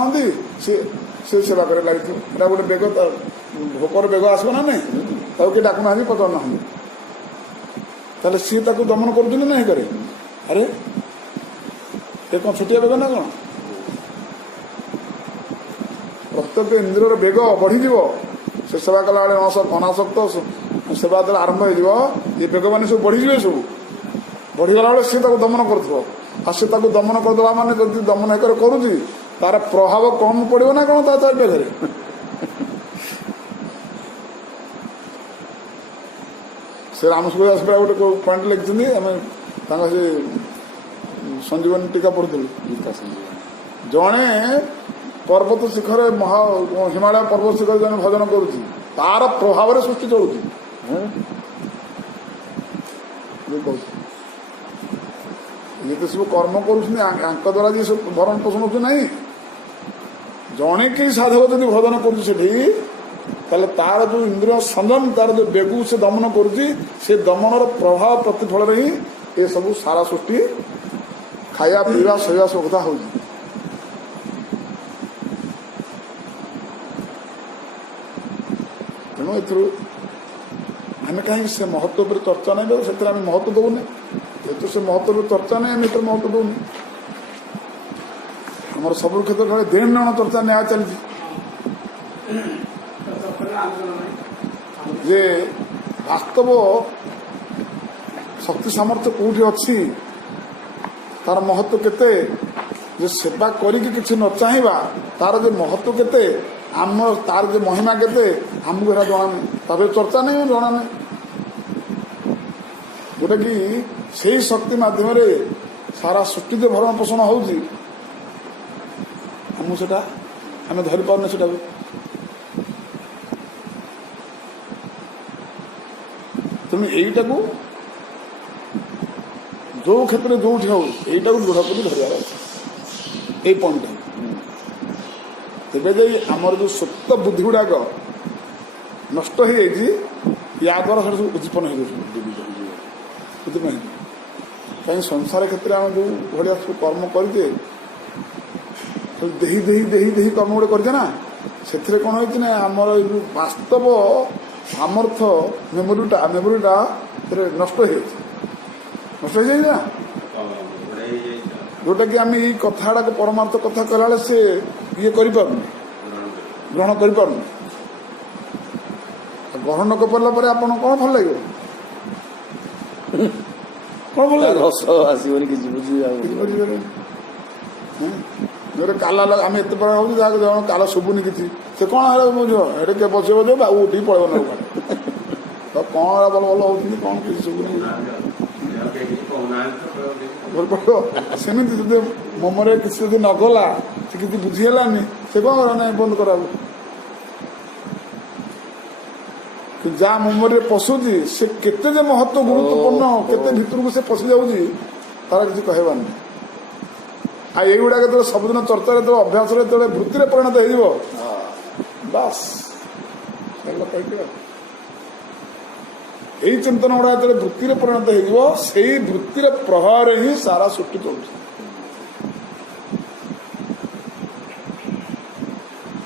सी सेवा कर लगे गोटे बेग भोकर बेग आसब ना नहीं किए डाकुना पचार ना ताले सी दमन कर ना करे अरे ये कौन छोटिया बेग ना कौन प्रत्येक इंद्रियर बेग बढ़ी से सेवा कला अनासक्त सेवा द्वारा आरंभ हो बेग मैंने सब बढ़ीजे सब बढ़ीगला बेले सी दमन कर दमन करदेला माने जब दमन एक करुच्ची तार प्रभाव कम पड़ो ना कौन तार पाखे से रामसूर दास गोटे पॉइंट लिखी आम से संजीवनी टीका पढ़ुलु जड़े पर्वत शिखर महा हिमालय पर्वत शिखर जन भजन करुच्ची तार प्रभाव सृष्टि चलुची ये तो सब कर्म कर द्वारा जी सब भरण पोषण हो ना जड़े कई साधक जब भजन कर तार जो इंद्रिय संयम तार जो बेगू से दमन कर दमन प्रभाव प्रतिफल ही ये सब सारा सृष्टि खाया पीवा शोवा सब कथा हो तेणु आम कहीं से महत्व पर चर्चा नहीं से महत्व दौने ଯେହେତୁ ସେ ମହତ୍ଵ ଚର୍ଚ୍ଚା ନାହିଁ ଆମେ ଏଥିରେ ମହତ୍ଵ ଦଉନି। ଆମର ସବୁ କ୍ଷେତ୍ର ଖାଲି ଦେଣ ନେଣ ଚର୍ଚ୍ଚା ନ୍ୟାୟ ଚାଲିଛି ଯେ ବାସ୍ତବ ଶକ୍ତି ସାମର୍ଥ୍ୟ କୋଉଠି ଅଛି, ତାର ମହତ୍ଵ କେତେ, ଯେ ସେବା କରିକି କିଛି ନ ଚାହିଁବା ତାର ଯେ ମହତ୍ଵ କେତେ, ଆମ ତାର ଯେ ମହିମା କେତେ ଆମକୁ ଏରା ଜଣାନାହିଁ। ତାପରେ ଚର୍ଚ୍ଚା ନାହିଁ, ଜଣା ନାହିଁ। ଯୋଉଟା କି ସେଇ ଶକ୍ତି ମାଧ୍ୟମରେ ସାରା ସୃଷ୍ଟିରେ ଭରଣ ପୋଷଣ ହଉଛି, ଆମକୁ ସେଟା ଆମେ ଧରିପାରୁନେ ସେଟାକୁ। ତେଣୁ ଏଇଟାକୁ ଯୋଉ କ୍ଷେତ୍ରରେ ଯୋଉଠି ହଉ ଏଇଟାକୁ ଦୃଢ଼ କରି ଧରିବାର ଅଛି, ଏଇ ପଏଣ୍ଟଟା। ତେବେ ଯାଇ ଆମର ଯୋଉ ସୁପ୍ତ ବୁଦ୍ଧି ଗୁଡାକ ନଷ୍ଟ ହେଇଯାଇଛି, ୟା ଦ୍ୱାରା ସେଟା ସବୁ ଉଦ୍ଦୀପନ ହେଇଯାଉଛି। ସେଥିପାଇଁ କାହିଁକି ସଂସାର କ୍ଷେତ୍ରରେ ଆମେ ଯୋଉ ଭଳିଆ ସବୁ କର୍ମ କରିଛେ, ଦେହି ଦେହି ଦେହି ଦେହି କର୍ମ ଗୋଟେ କରିଛେ ନା, ସେଥିରେ କ'ଣ ହେଇଛି ନା ଆମର ଏଇ ଯୋଉ ବାସ୍ତବ ସାମର୍ଥ୍ୟ ମେମୋରିଟା ସେଥିରେ ନଷ୍ଟ ହେଇଯାଇଛି। ନଷ୍ଟ ହେଇଯାଇଛି ନା, ଯୋଉଟା କି ଆମେ ଏଇ କଥା ଗୁଡାକ ପରମାର୍ଥ କଥା କଲାବେଳେ ସେ ଇଏ କରିପାରୁନି, ଗ୍ରହଣ କରିପାରୁନି। ଗ୍ରହଣ ନ କରିପାରିଲା ପରେ ଆପଣ କ'ଣ ଭଲ ଲାଗିବ, କ'ଣ ଭଲ ଲାଗିବ, ରସ ଆସିବନି କିଛି ବୁଝିପାରିବେନି। କାଲା ଆମେ ଏତେ ପ୍ରକାର ହଉଛି ଯାହାକୁ ଜଣ କାଲ ଶୁଭୁନି କିଛି, ସେ କ'ଣ ହେଲା ବୁଝିବ, ଏଠି କିଏ ବସିବ ବସିବ ଆଉ ଉଠିକି ପଳେଇବ ନା ତ କ'ଣ ଭଲ ଭଲ ହଉଛନ୍ତି, କ'ଣ କିଛି ଶୁଭୁନି ପଡ଼ିବ। ସେମିତି ଯଦି ମନରେ କିଛି ଯଦି ନ ଗଲା, ସେ କିଛି ବୁଝି ହେଲାନି, ସେ କ'ଣ କର ନାହିଁ ବନ୍ଦ କରାହବ। ଯାହା ମନରେ ପଶୁଛି ସେ କେତେ ଯେ ମହତ୍ଵ ଗୁରୁତ୍ୱପୂର୍ଣ୍ଣ, କେତେ ଭିତରକୁ ସେ ପଶି ଯାଉଛି ତାର କିଛି କହିବାର ନାହିଁ। ଆଉ ଏଇଗୁଡାକ ଯେତେବେଳେ ସବୁଦିନ ଚର୍ଚ୍ଚାରେ ଯେତେବେଳେ ଅଭ୍ୟାସରେ ଯେତେବେଳେ ବୃତ୍ତିରେ ପରିଣତ ହେଇଯିବ, ବାସ୍ ଏଇ ଚିନ୍ତନ ଗୁଡା ଯେତେବେଳେ ବୃତ୍ତିରେ ପରିଣତ ହେଇଯିବ, ସେଇ ବୃତ୍ତିର ପ୍ରଭାବରେ ହିଁ ସାରା ସୃଷ୍ଟି ଚଳୁଛି।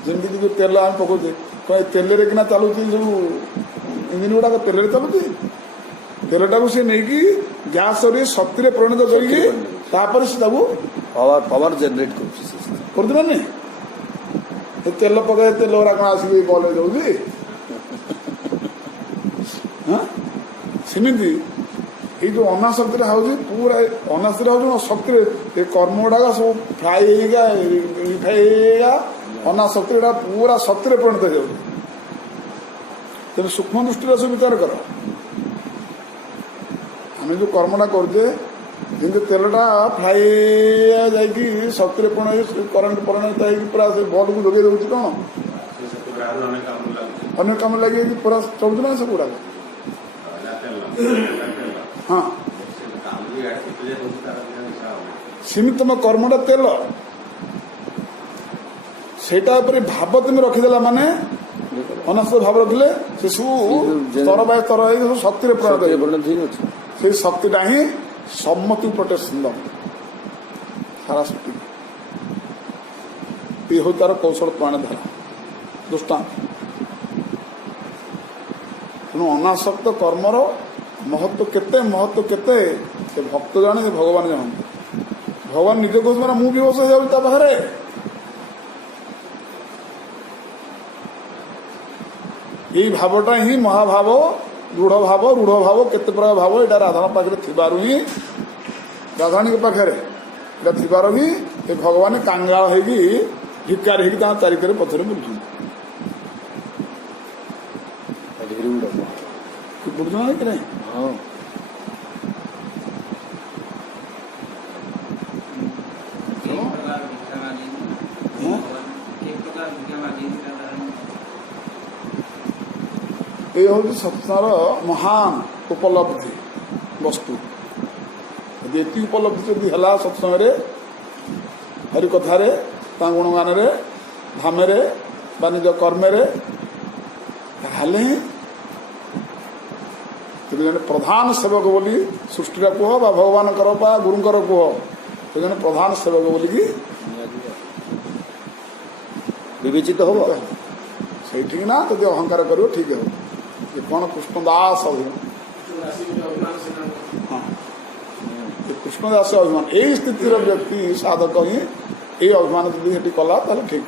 ଯେମିତିକି ଯୋଉ ତେଲ ଆମେ ପକଉଛେ, କଣ ଏ ତେଲରେ କିନା ଚାଲୁଛି ସବୁ ଇଞ୍ଜିନ ଗୁଡାକ ତେଲରେ ଚାଲୁଛି। ତେଲଟାକୁ ସେ ନେଇକି ଗ୍ୟାସରେ ଶକ୍ତିରେ ପରିଣତ କରିକି ତାପରେ ସେ ତାକୁ ପାୱାର ଜେନେରେଟ କରୁଛି କରୁଥିଲାନି। ତେଲ ପକେଇ ତେଲ ଗୁଡା କ'ଣ ଆସିକି ବଲ ହେଇଯାଉଛି। ସେମିତି ଏଇ ଯୋଉ ଅନାଶକ୍ତିରେ ହଉଛି, ପୁରା ଅନାଶକ୍ତିରେ ହଉଛି ଶକ୍ତିରେ ଏ କର୍ମ ଗୁଡାକ ସବୁ ଫ୍ରାଏ ହେଇକା ରିଫାଇ ହେଇକା ଅନାଶକ୍ତି ଗୁଡା ପୁରା ଶକ୍ତିରେ ପରିଣତ ହେଇଯାଉଛି। ତେଣୁ ସୂକ୍ଷ୍ମ ଦୃଷ୍ଟିରେ ସବୁ ବିଚାର କର। ଆମେ ଯୋଉ କର୍ମଟା କରୁଛେ, ଯେମିତି ତେଲଟା ଫ୍ରାଏ ଯାଇକି ଶକ୍ତିରେ କରେଣ୍ଟ ପରିଣତ ହେଇକି ପୁରା ସେ ବଲ୍କୁ ଯୋଗେଇ ଦେଉଛି, କ'ଣ ଅନ୍ୟ କାମ ଲାଗିକି ପୁରା ଚଳୁଛି ନା ସେଗୁଡାକ। ହଁ, ସେମିତି ତମ କର୍ମଟା ତେଲ, ସେଇଟା ଉପରେ ଭାବ ତୁମେ ରଖିଦେଲା ମାନେ ଅନାସ୍ତ ଭାବ ରଖିଲେ ସେ ସବୁ ସ୍ତର ବାଇ ସ୍ତର ହେଇକି ସବୁ ଶକ୍ତିରେ ପରିଣତ ହେଇଯାଉଛି। ସେଇ ଶକ୍ତିଟା ହିଁ ସମ୍ମତି ପ୍ରୋଟେକ୍ସନ ଦବ ସାରା ସୃଷ୍ଟି। ଏ ହଉଛି ତାର କୌଶଳ ପ୍ରମାଣ ଧାରା ଦୃଷ୍ଟାନ୍ତ। ତେଣୁ ଅନାସକ୍ତ କର୍ମର ମହତ୍ଵ କେତେ, ମହତ୍ଵ କେତେ ସେ ଭକ୍ତ ଜାଣେ, ସେ ଭଗବାନ ଜାଣନ୍ତି। ଭଗବାନ ନିଜେ କହୁଛି ମାନେ ମୁଁ ବି ବସ ହେଇଯାଉଛି ତା ପାଖରେ। ଏଇ ଭାବଟା ହିଁ ମହାଭାବ, ଦୃଢ ଭାବ, ରୂଢ ଭାବ, କେତେ ପ୍ରକାର ଭାବ, ଏଇଟା ରାଧାଙ୍କ ପାଖରେ ଥିବାରୁ ହିଁ, ରାଧାଣୀଙ୍କ ପାଖରେ ଏଇଟା ଥିବାରୁ ହିଁ ଏ ଭଗବାନ କାଙ୍ଗାଳ ହେଇକି ଭିକାରୀ ହେଇକି ତାଙ୍କ ଚାରିକରେ ପଛରେ ବୁଲୁଛନ୍ତି। ବୁଲୁଛନ୍ତି କି ନାହିଁ? ଏ ହଉଛି ସତ୍ସଙ୍ଗର ମହାନ ଉପଲବ୍ଧି ବସ୍ତୁ। ଯଦି ଏତିକି ଉପଲବ୍ଧି ଯଦି ହେଲା ସତ୍ସଙ୍ଗରେ, ହରିକଥାରେ, ତା ଗୁଣଗାନରେ, ଧାମରେ ବା ନିଜ କର୍ମରେ, ତାହେଲେ ତେବେ ଜଣେ ପ୍ରଧାନ ସେବକ ବୋଲି ସୃଷ୍ଟିର କୁହ ବା ଭଗବାନଙ୍କର ବା ଗୁରୁଙ୍କର କୁହ, ସେ ଜଣେ ପ୍ରଧାନ ସେବକ ବୋଲିକି ବିବେଚିତ ହବ। ସେଇଠିକି ନା ଯଦି ଅହଙ୍କାର କରିବ ଠିକ ହେବ। ଯେ କ'ଣ କୃଷ୍ଣ ଦାସ ହଁ कृष्णदास अभिमान यही स्थितिर व्यक्ति साधक ही ये अभिमान जब सेठी कला ताले ठीक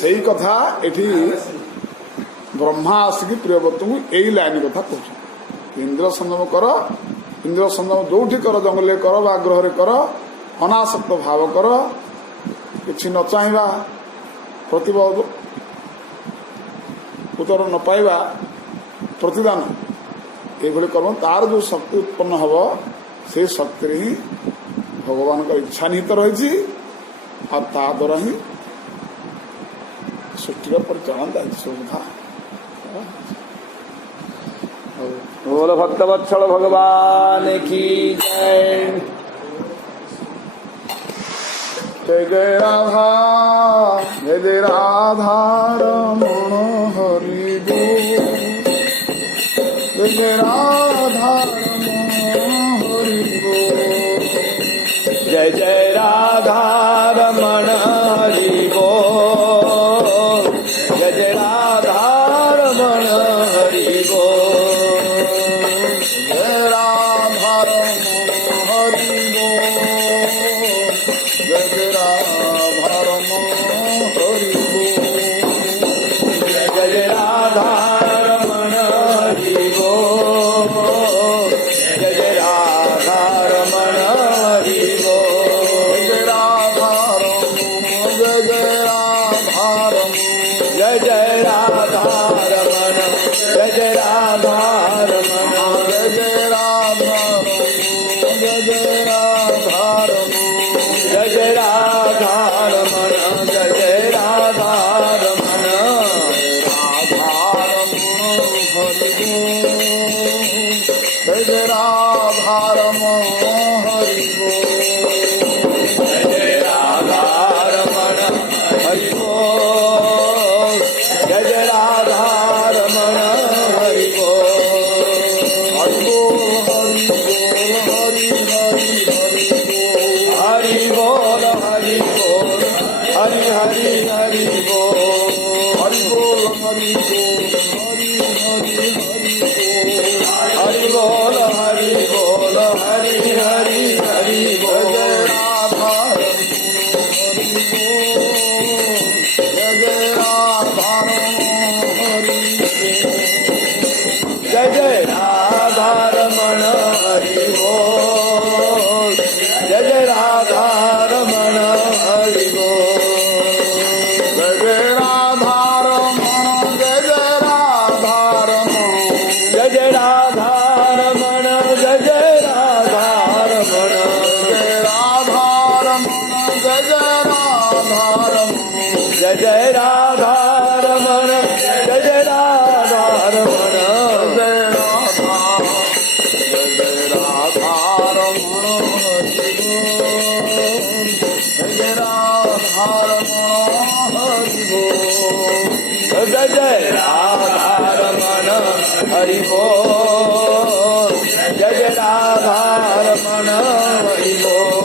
से कथा एठी ब्रह्मा आसिकी प्रियव्रत को यही लाइन कथा कह इंद्र संयम कर इंद्र संयम जो कर जंगल कर वा ग्रह कर अनासक्त भाव कर कि न चाहवा प्रतिभा उत्तर न पाइबा प्रतिदान ये कर्म तार जो शक्ति उत्पन्न हम से शक्ति ही भगवान का इच्छा निहित रही और ता द्वारा ही सृष्टि परिचालन दायित्व बोल भक्तवत्सल भगवान की जय। जय जय राधा जय राधा रमण हरि बोल जय जय राधा रमण हरि बोल जय जय राधा रमण हरि बोल जय जय राधा रमण हरि बोल जय राधा रमण हरि बोल जय जय राधा रमण हरि बोल जय जय राधा रमण हरि बोल जय जय राधा रमण हरि बोल जय राधा रमण जय जय राधा रमण जय जय राधा रमण जय जय राधा रमण जय जय राधा रमण जय जय राधा रमण जय जय राधा रमण जय जय राधा रमण जय जय राधा रमण हरि बोल जय जय राधा रमण हरि बोल जय जय राधा रमण हरि बोल हरि बोल हरि बोल हरि हरि हरि हरि बोल हरि हरि बोल हरि बोल हरि हरि हरि बोल जय राधा जय जय राधा रमण हरि बोल जय जय राधा रमण हरि बोल जय जय राधा रमण जय जय राधा रमण जय जय राधा रमण जय जय राधा रमण जय राधा रमण जय जय राधा रमण जय जय राधा रमण जय जय राधा रमण जय राधा रमण हरि बोल जय राधा रमण हरि बोल जय जय राधा रमण हरि बोल जय जय राधा रमण हरि बोल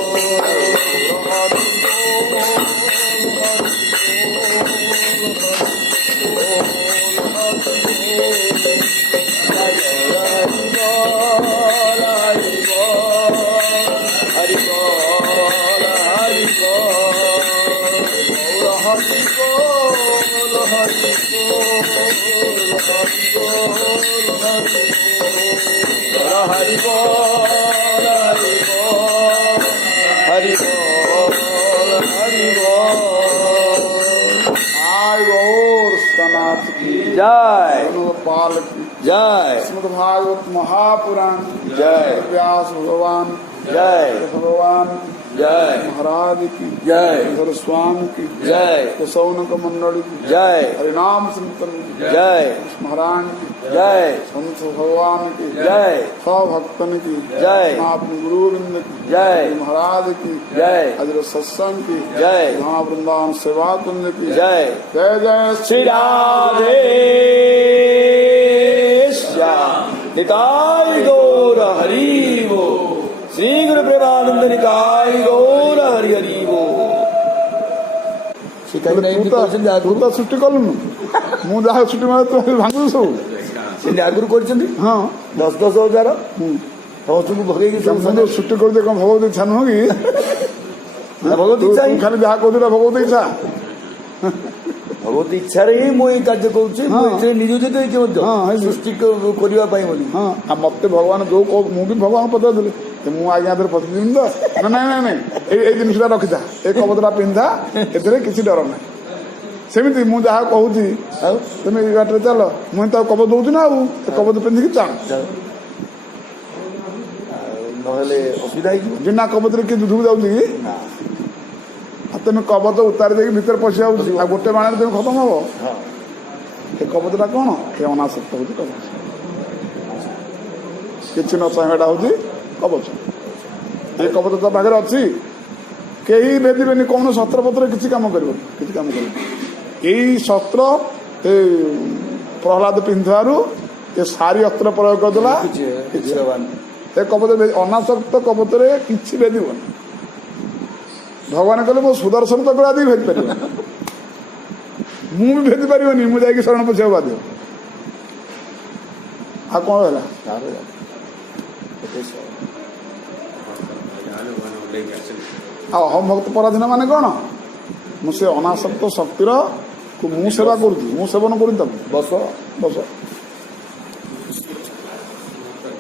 हरि बोल हरि बोल हरि हरि बोल हरि बोल हरि बोल आय गौर सनाथ की जय पाल की जय श्रीमद् भागवत महापुराण जय व्यास भगवान जय भगवान जय महाराज की जय स्वामी की जय सौनक मंडली की जय हरिनाम संतन की जय महाराज की जय संत भगवान की जय सभक्तन की जय अपने गुरुविंद की जय महाराज की जय हजर सत्संग की जय महावृंदावन सेवा कुंज की जय जय जय श्री राधे श्याम निताय गौर हरि बोल श्री गुरु प्रेमानंद निकाय गौर हरि हरि बोल। श्री କାହିଁକି ନା ଏମିତି କରିଛନ୍ତି ତୁ ଆଗରୁ ତ ଛୁଟି କଲୁନୁ ମୁଁ ଯାହା ଛୁଟି ମାରେ ତୁ ଭାଙ୍ଗୁଛୁ ସବୁ। ସେମିତି ଆଗରୁ କରିଛନ୍ତି ହଁ 10,000 ସମସ୍ତଙ୍କୁ ଭଗେଇକି ସବୁ ମୁଁ ଯୋଉ ଛୁଟି କରୁଛେ କଣ ଭଗବତ ଇଚ୍ଛା ନୁହଁ କି? ଭଗବତ ତୁ ଇଚ୍ଛା ହିଁ ଖାଲି ଯାହା କହୁଛୁ ଭଗବତ ଇଚ୍ଛା। ଭଗବତ ଇଚ୍ଛାରେ ହିଁ ମୁଁ ଏଇ କାର୍ଯ୍ୟ କରୁଛି ମୁଁ ଏଥିରେ ନିୟୋଜିତ ହେଇଛି ମଧ୍ୟ ସୃଷ୍ଟି କରିବା ପାଇଁ ବୋଲି। ହଁ ଆଉ ମତେ ଭଗବାନ ଯୋଉ ମୁଁ ବି ଭଗବାନ ପଚାରୁଥିଲି ମୁଁ ଆଜ୍ଞା ଏଥିରେ ପଚାରିନି ତ ନାଇଁ ଏଇ ଜିନିଷଟା ରଖିଥା ଏଇ କବଚଟା ପିନ୍ଧା ଏଥିରେ କିଛି ଡର ନାହିଁ। ସେମିତି ମୁଁ ଯାହା କହୁଛି ଆଉ ତମେ ଏଇ ବାଟରେ ଚାଲ ମୁଁ ତାକୁ କବଚ ଦଉଛି ନା ଆଉ କବଚ ପିନ୍ଧିକି ଚାଲ। ନହେଲେ ଅସୁବିଧା ହେଇଯିବ। ବିନା କବଚରେ କିଏ ଯୁଦ୍ଧକୁ ଯାଉଛି କି? ନା ଆଉ ତମେ କବଚ ଉତାରି ଦେଇକି ଭିତରେ ପଶି ଯାଉଛି ଆଉ ଗୋଟେ ବାଣରେ ତମେ ଖତମ ହବ। ହଁ ଏ କବଚଟା କଣ? ଏ ଅନାସକ୍ତ ହଉଛି କବଚ। କିଛି ନ ଚାହିଁବାଟା ହଉଛି କବଚ। ଏ କବଚ ତ ପାଖରେ ଅଛି କେହି ଭେଦିବେନି କୌଣସି ଶସ୍ତ୍ର ପତ୍ର କିଛି କାମ କରିବନି କିଛି କାମ କରିବନି। ଏଇ ଶସ୍ତ୍ର ଏ ପ୍ରହ୍ଲାଦ ପିନ୍ଧିବାରୁ ଏ ସାରି ଅସ୍ତ୍ର ପ୍ରୟୋଗ କରିଦେଲା କିଛି ହବାନି। ଏ କବଚ ଅନାସକ୍ତ କବଚରେ କିଛି ଭେଦିବନି। ଭଗବାନ କହିଲେ ମୋ ସୁଦର୍ଶନ ଚକ୍ର ଆଦି ଭେଦି ପାରିବନି। ମୁଁ ବି ଭେଦି ପାରିବନି ମୁଁ ଯାଇକି ଶରଣ ପଶିବାକୁ ବାଧ୍ୟ। ଆଉ କଣ ହେଲା? ଆଉ ଅହମ ଭକ୍ତ ପରାଧୀନ ମାନେ କଣ? ମୁଁ ସେ ଅନାସକ୍ତ ଶକ୍ତିର ମୁଁ ସେବା କରୁଛି ମୁଁ ସେବନ କରୁଛି ତାକୁ ବସ ବସ।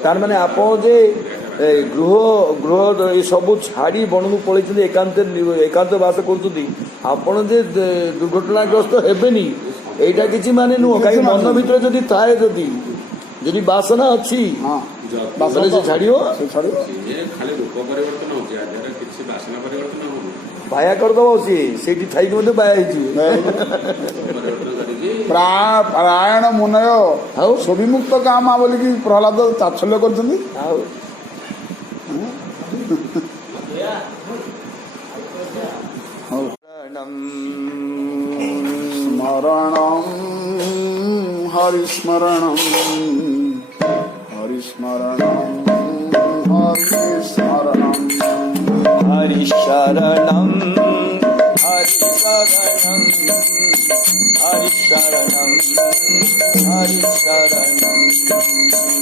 ତାର ମାନେ ଆପଣ ଯେ ଗୃହ ଏସବୁ ଛାଡ଼ି ବଣକୁ ପଳେଇଛନ୍ତି ଏକାନ୍ତ ବାସ କରୁଛନ୍ତି ଆପଣ ଯେ ଦୁର୍ଘଟଣାଗ୍ରସ୍ତ ହେବେନି ଏଇଟା କିଛି ମାନେ ନୁହଁ। କାହିଁକି ମନ ଭିତରେ ଯଦି ଥାଏ ଯଦି ବାସନା ଅଛି ହଁ ତାହେଲେ ସେ ଛାଡ଼ିବ। ସେ ଛାଡ଼ିବ। ଖାଲି ରୂପ ପରିବର୍ତ୍ତନ ହଉଛି ଆଜ୍ଞା କିଛି ବାସନା ପରିବର୍ତ୍ତନ ହଉନି। ବାୟା କରିଦବ ସିଏ ସେଇଠି ଥାଇକି ମଧ୍ୟ ବାୟା ହେଇଯିବେ। ପରିବର୍ତ୍ତନ କରିକି ପ୍ରାୟଣ ମୁନୟ ଆଉ ସ୍ୱବିମୁକ୍ତ କାମା ବୋଲିକି ପ୍ରହ୍ଲାଦ ତାତ୍ସଲ୍ୟ କରିଛନ୍ତି। ଆଉ ସ୍ମରଣ ହରିସ୍ମରଣ ହରିସ୍ମରଣ ହରିସ୍ମରଣ हरिशरणं हरिशरणं हरिशरणं हरिशरणं हरिशरणं हरिशरणं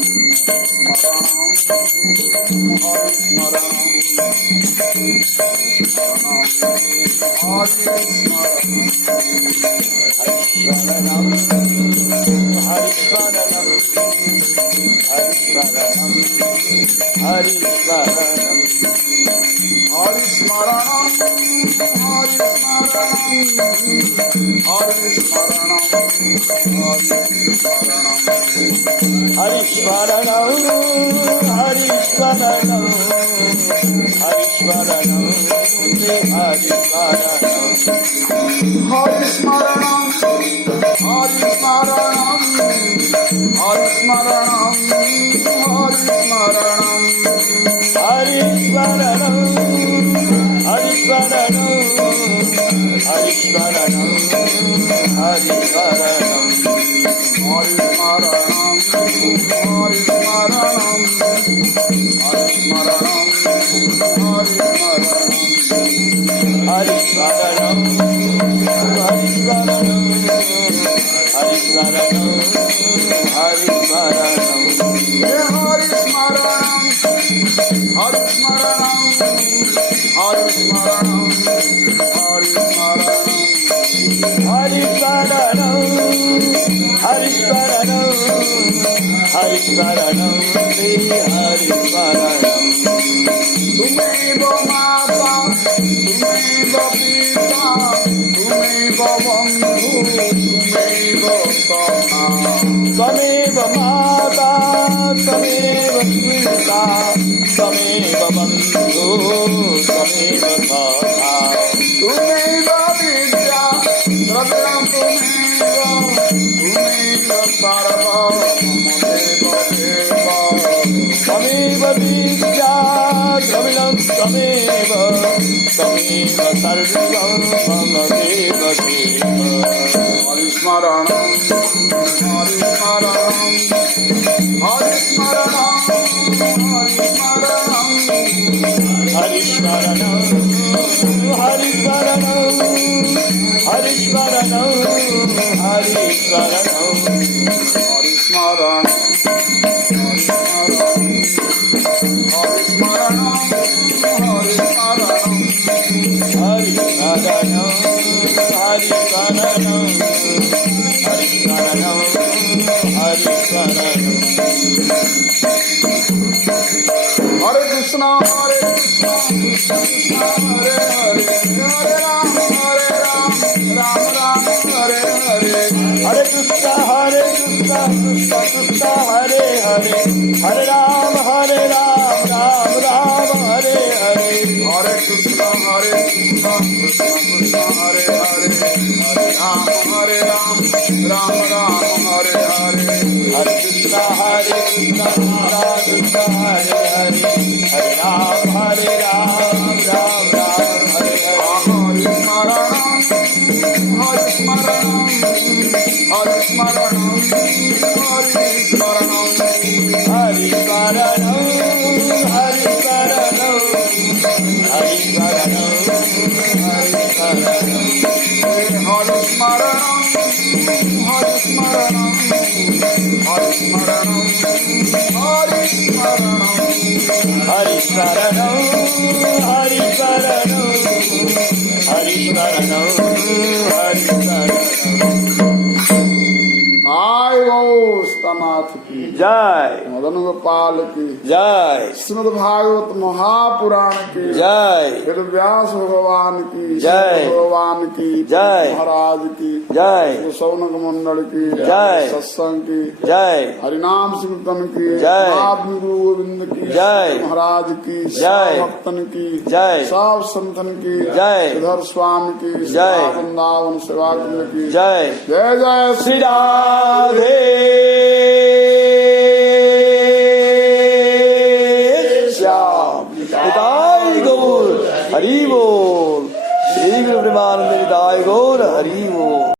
हरिशरणं हरिशरणं हरिस्मरणं हरिस्मरणं हरिस्मरणं तुमेव माता तुमेव पिता तुमेव बंधु तुमेव सखा त्वमेव माता त्वमेव पिता त्वमेव बन्धु त्वमेव सखा तुमेव विद्या द्रव्यं तुमेव सर्वं त्वमेव विद्या द्रविणं त्वमेव त्वमेव सर्वं ममदेव देव हरिस्मरणं हरिस्मरणं हरिस्मरणं हरिस्मरणं हरिस्मरणं हरिस्मरणं हरिस्मरणं शरणं हरि शरणं हरि स्मरण हरि स्मरण हरि स्मरण हरि शरणं हरि शरणं हरि शरणं हरि शरणं हरे कृष्ण कृष्ण कृष्ण हरे हरे हरे राम राम राम हरे हरे हरे कृष्ण कृष्ण कृष्ण हरे हरे हरे राम राम राम हरे हरे हरे कृष्ण कृष्ण कृष्ण हरे हरे हरे राम राम राम हरे हरे हरे कृष्ण कृष्ण कृष्ण हरे हरे हरे राम राम राम हरे हरे हरि स्मरण हरि स्मरण हरि स्मरण हरि स्मरण हरि शरणं हरि शरणं हरि शरणं हरि शरणं हरि स्मरण हरि स्मरण हरि स्मरण हरि स्मरण हरि शरणं हरि शरणं हरि शरणं हरि शरणं आय गो स्तनाथ की जय मदन गोपाल की जय श्रीमद् भागवत महापुराण की जय वेद व्यास भगवान की जय। भगवान की जय। महाराज की जय। सौनक मंडल की जय। सत्संग की जय हरिनाम कीर्तन की जय। महात्मा गुरु गोविंद की जय। महाराज की जय। भक्तन की जय। सब संतन की जय। श्रीधर स्वामी की जय। वृंदावन सेवा केंद्र की जय जय जय श्री राधे श्याम निताय गौर हरि बोल श्री गुरु ब्रह्मानंद निताय गौर हरि बोल।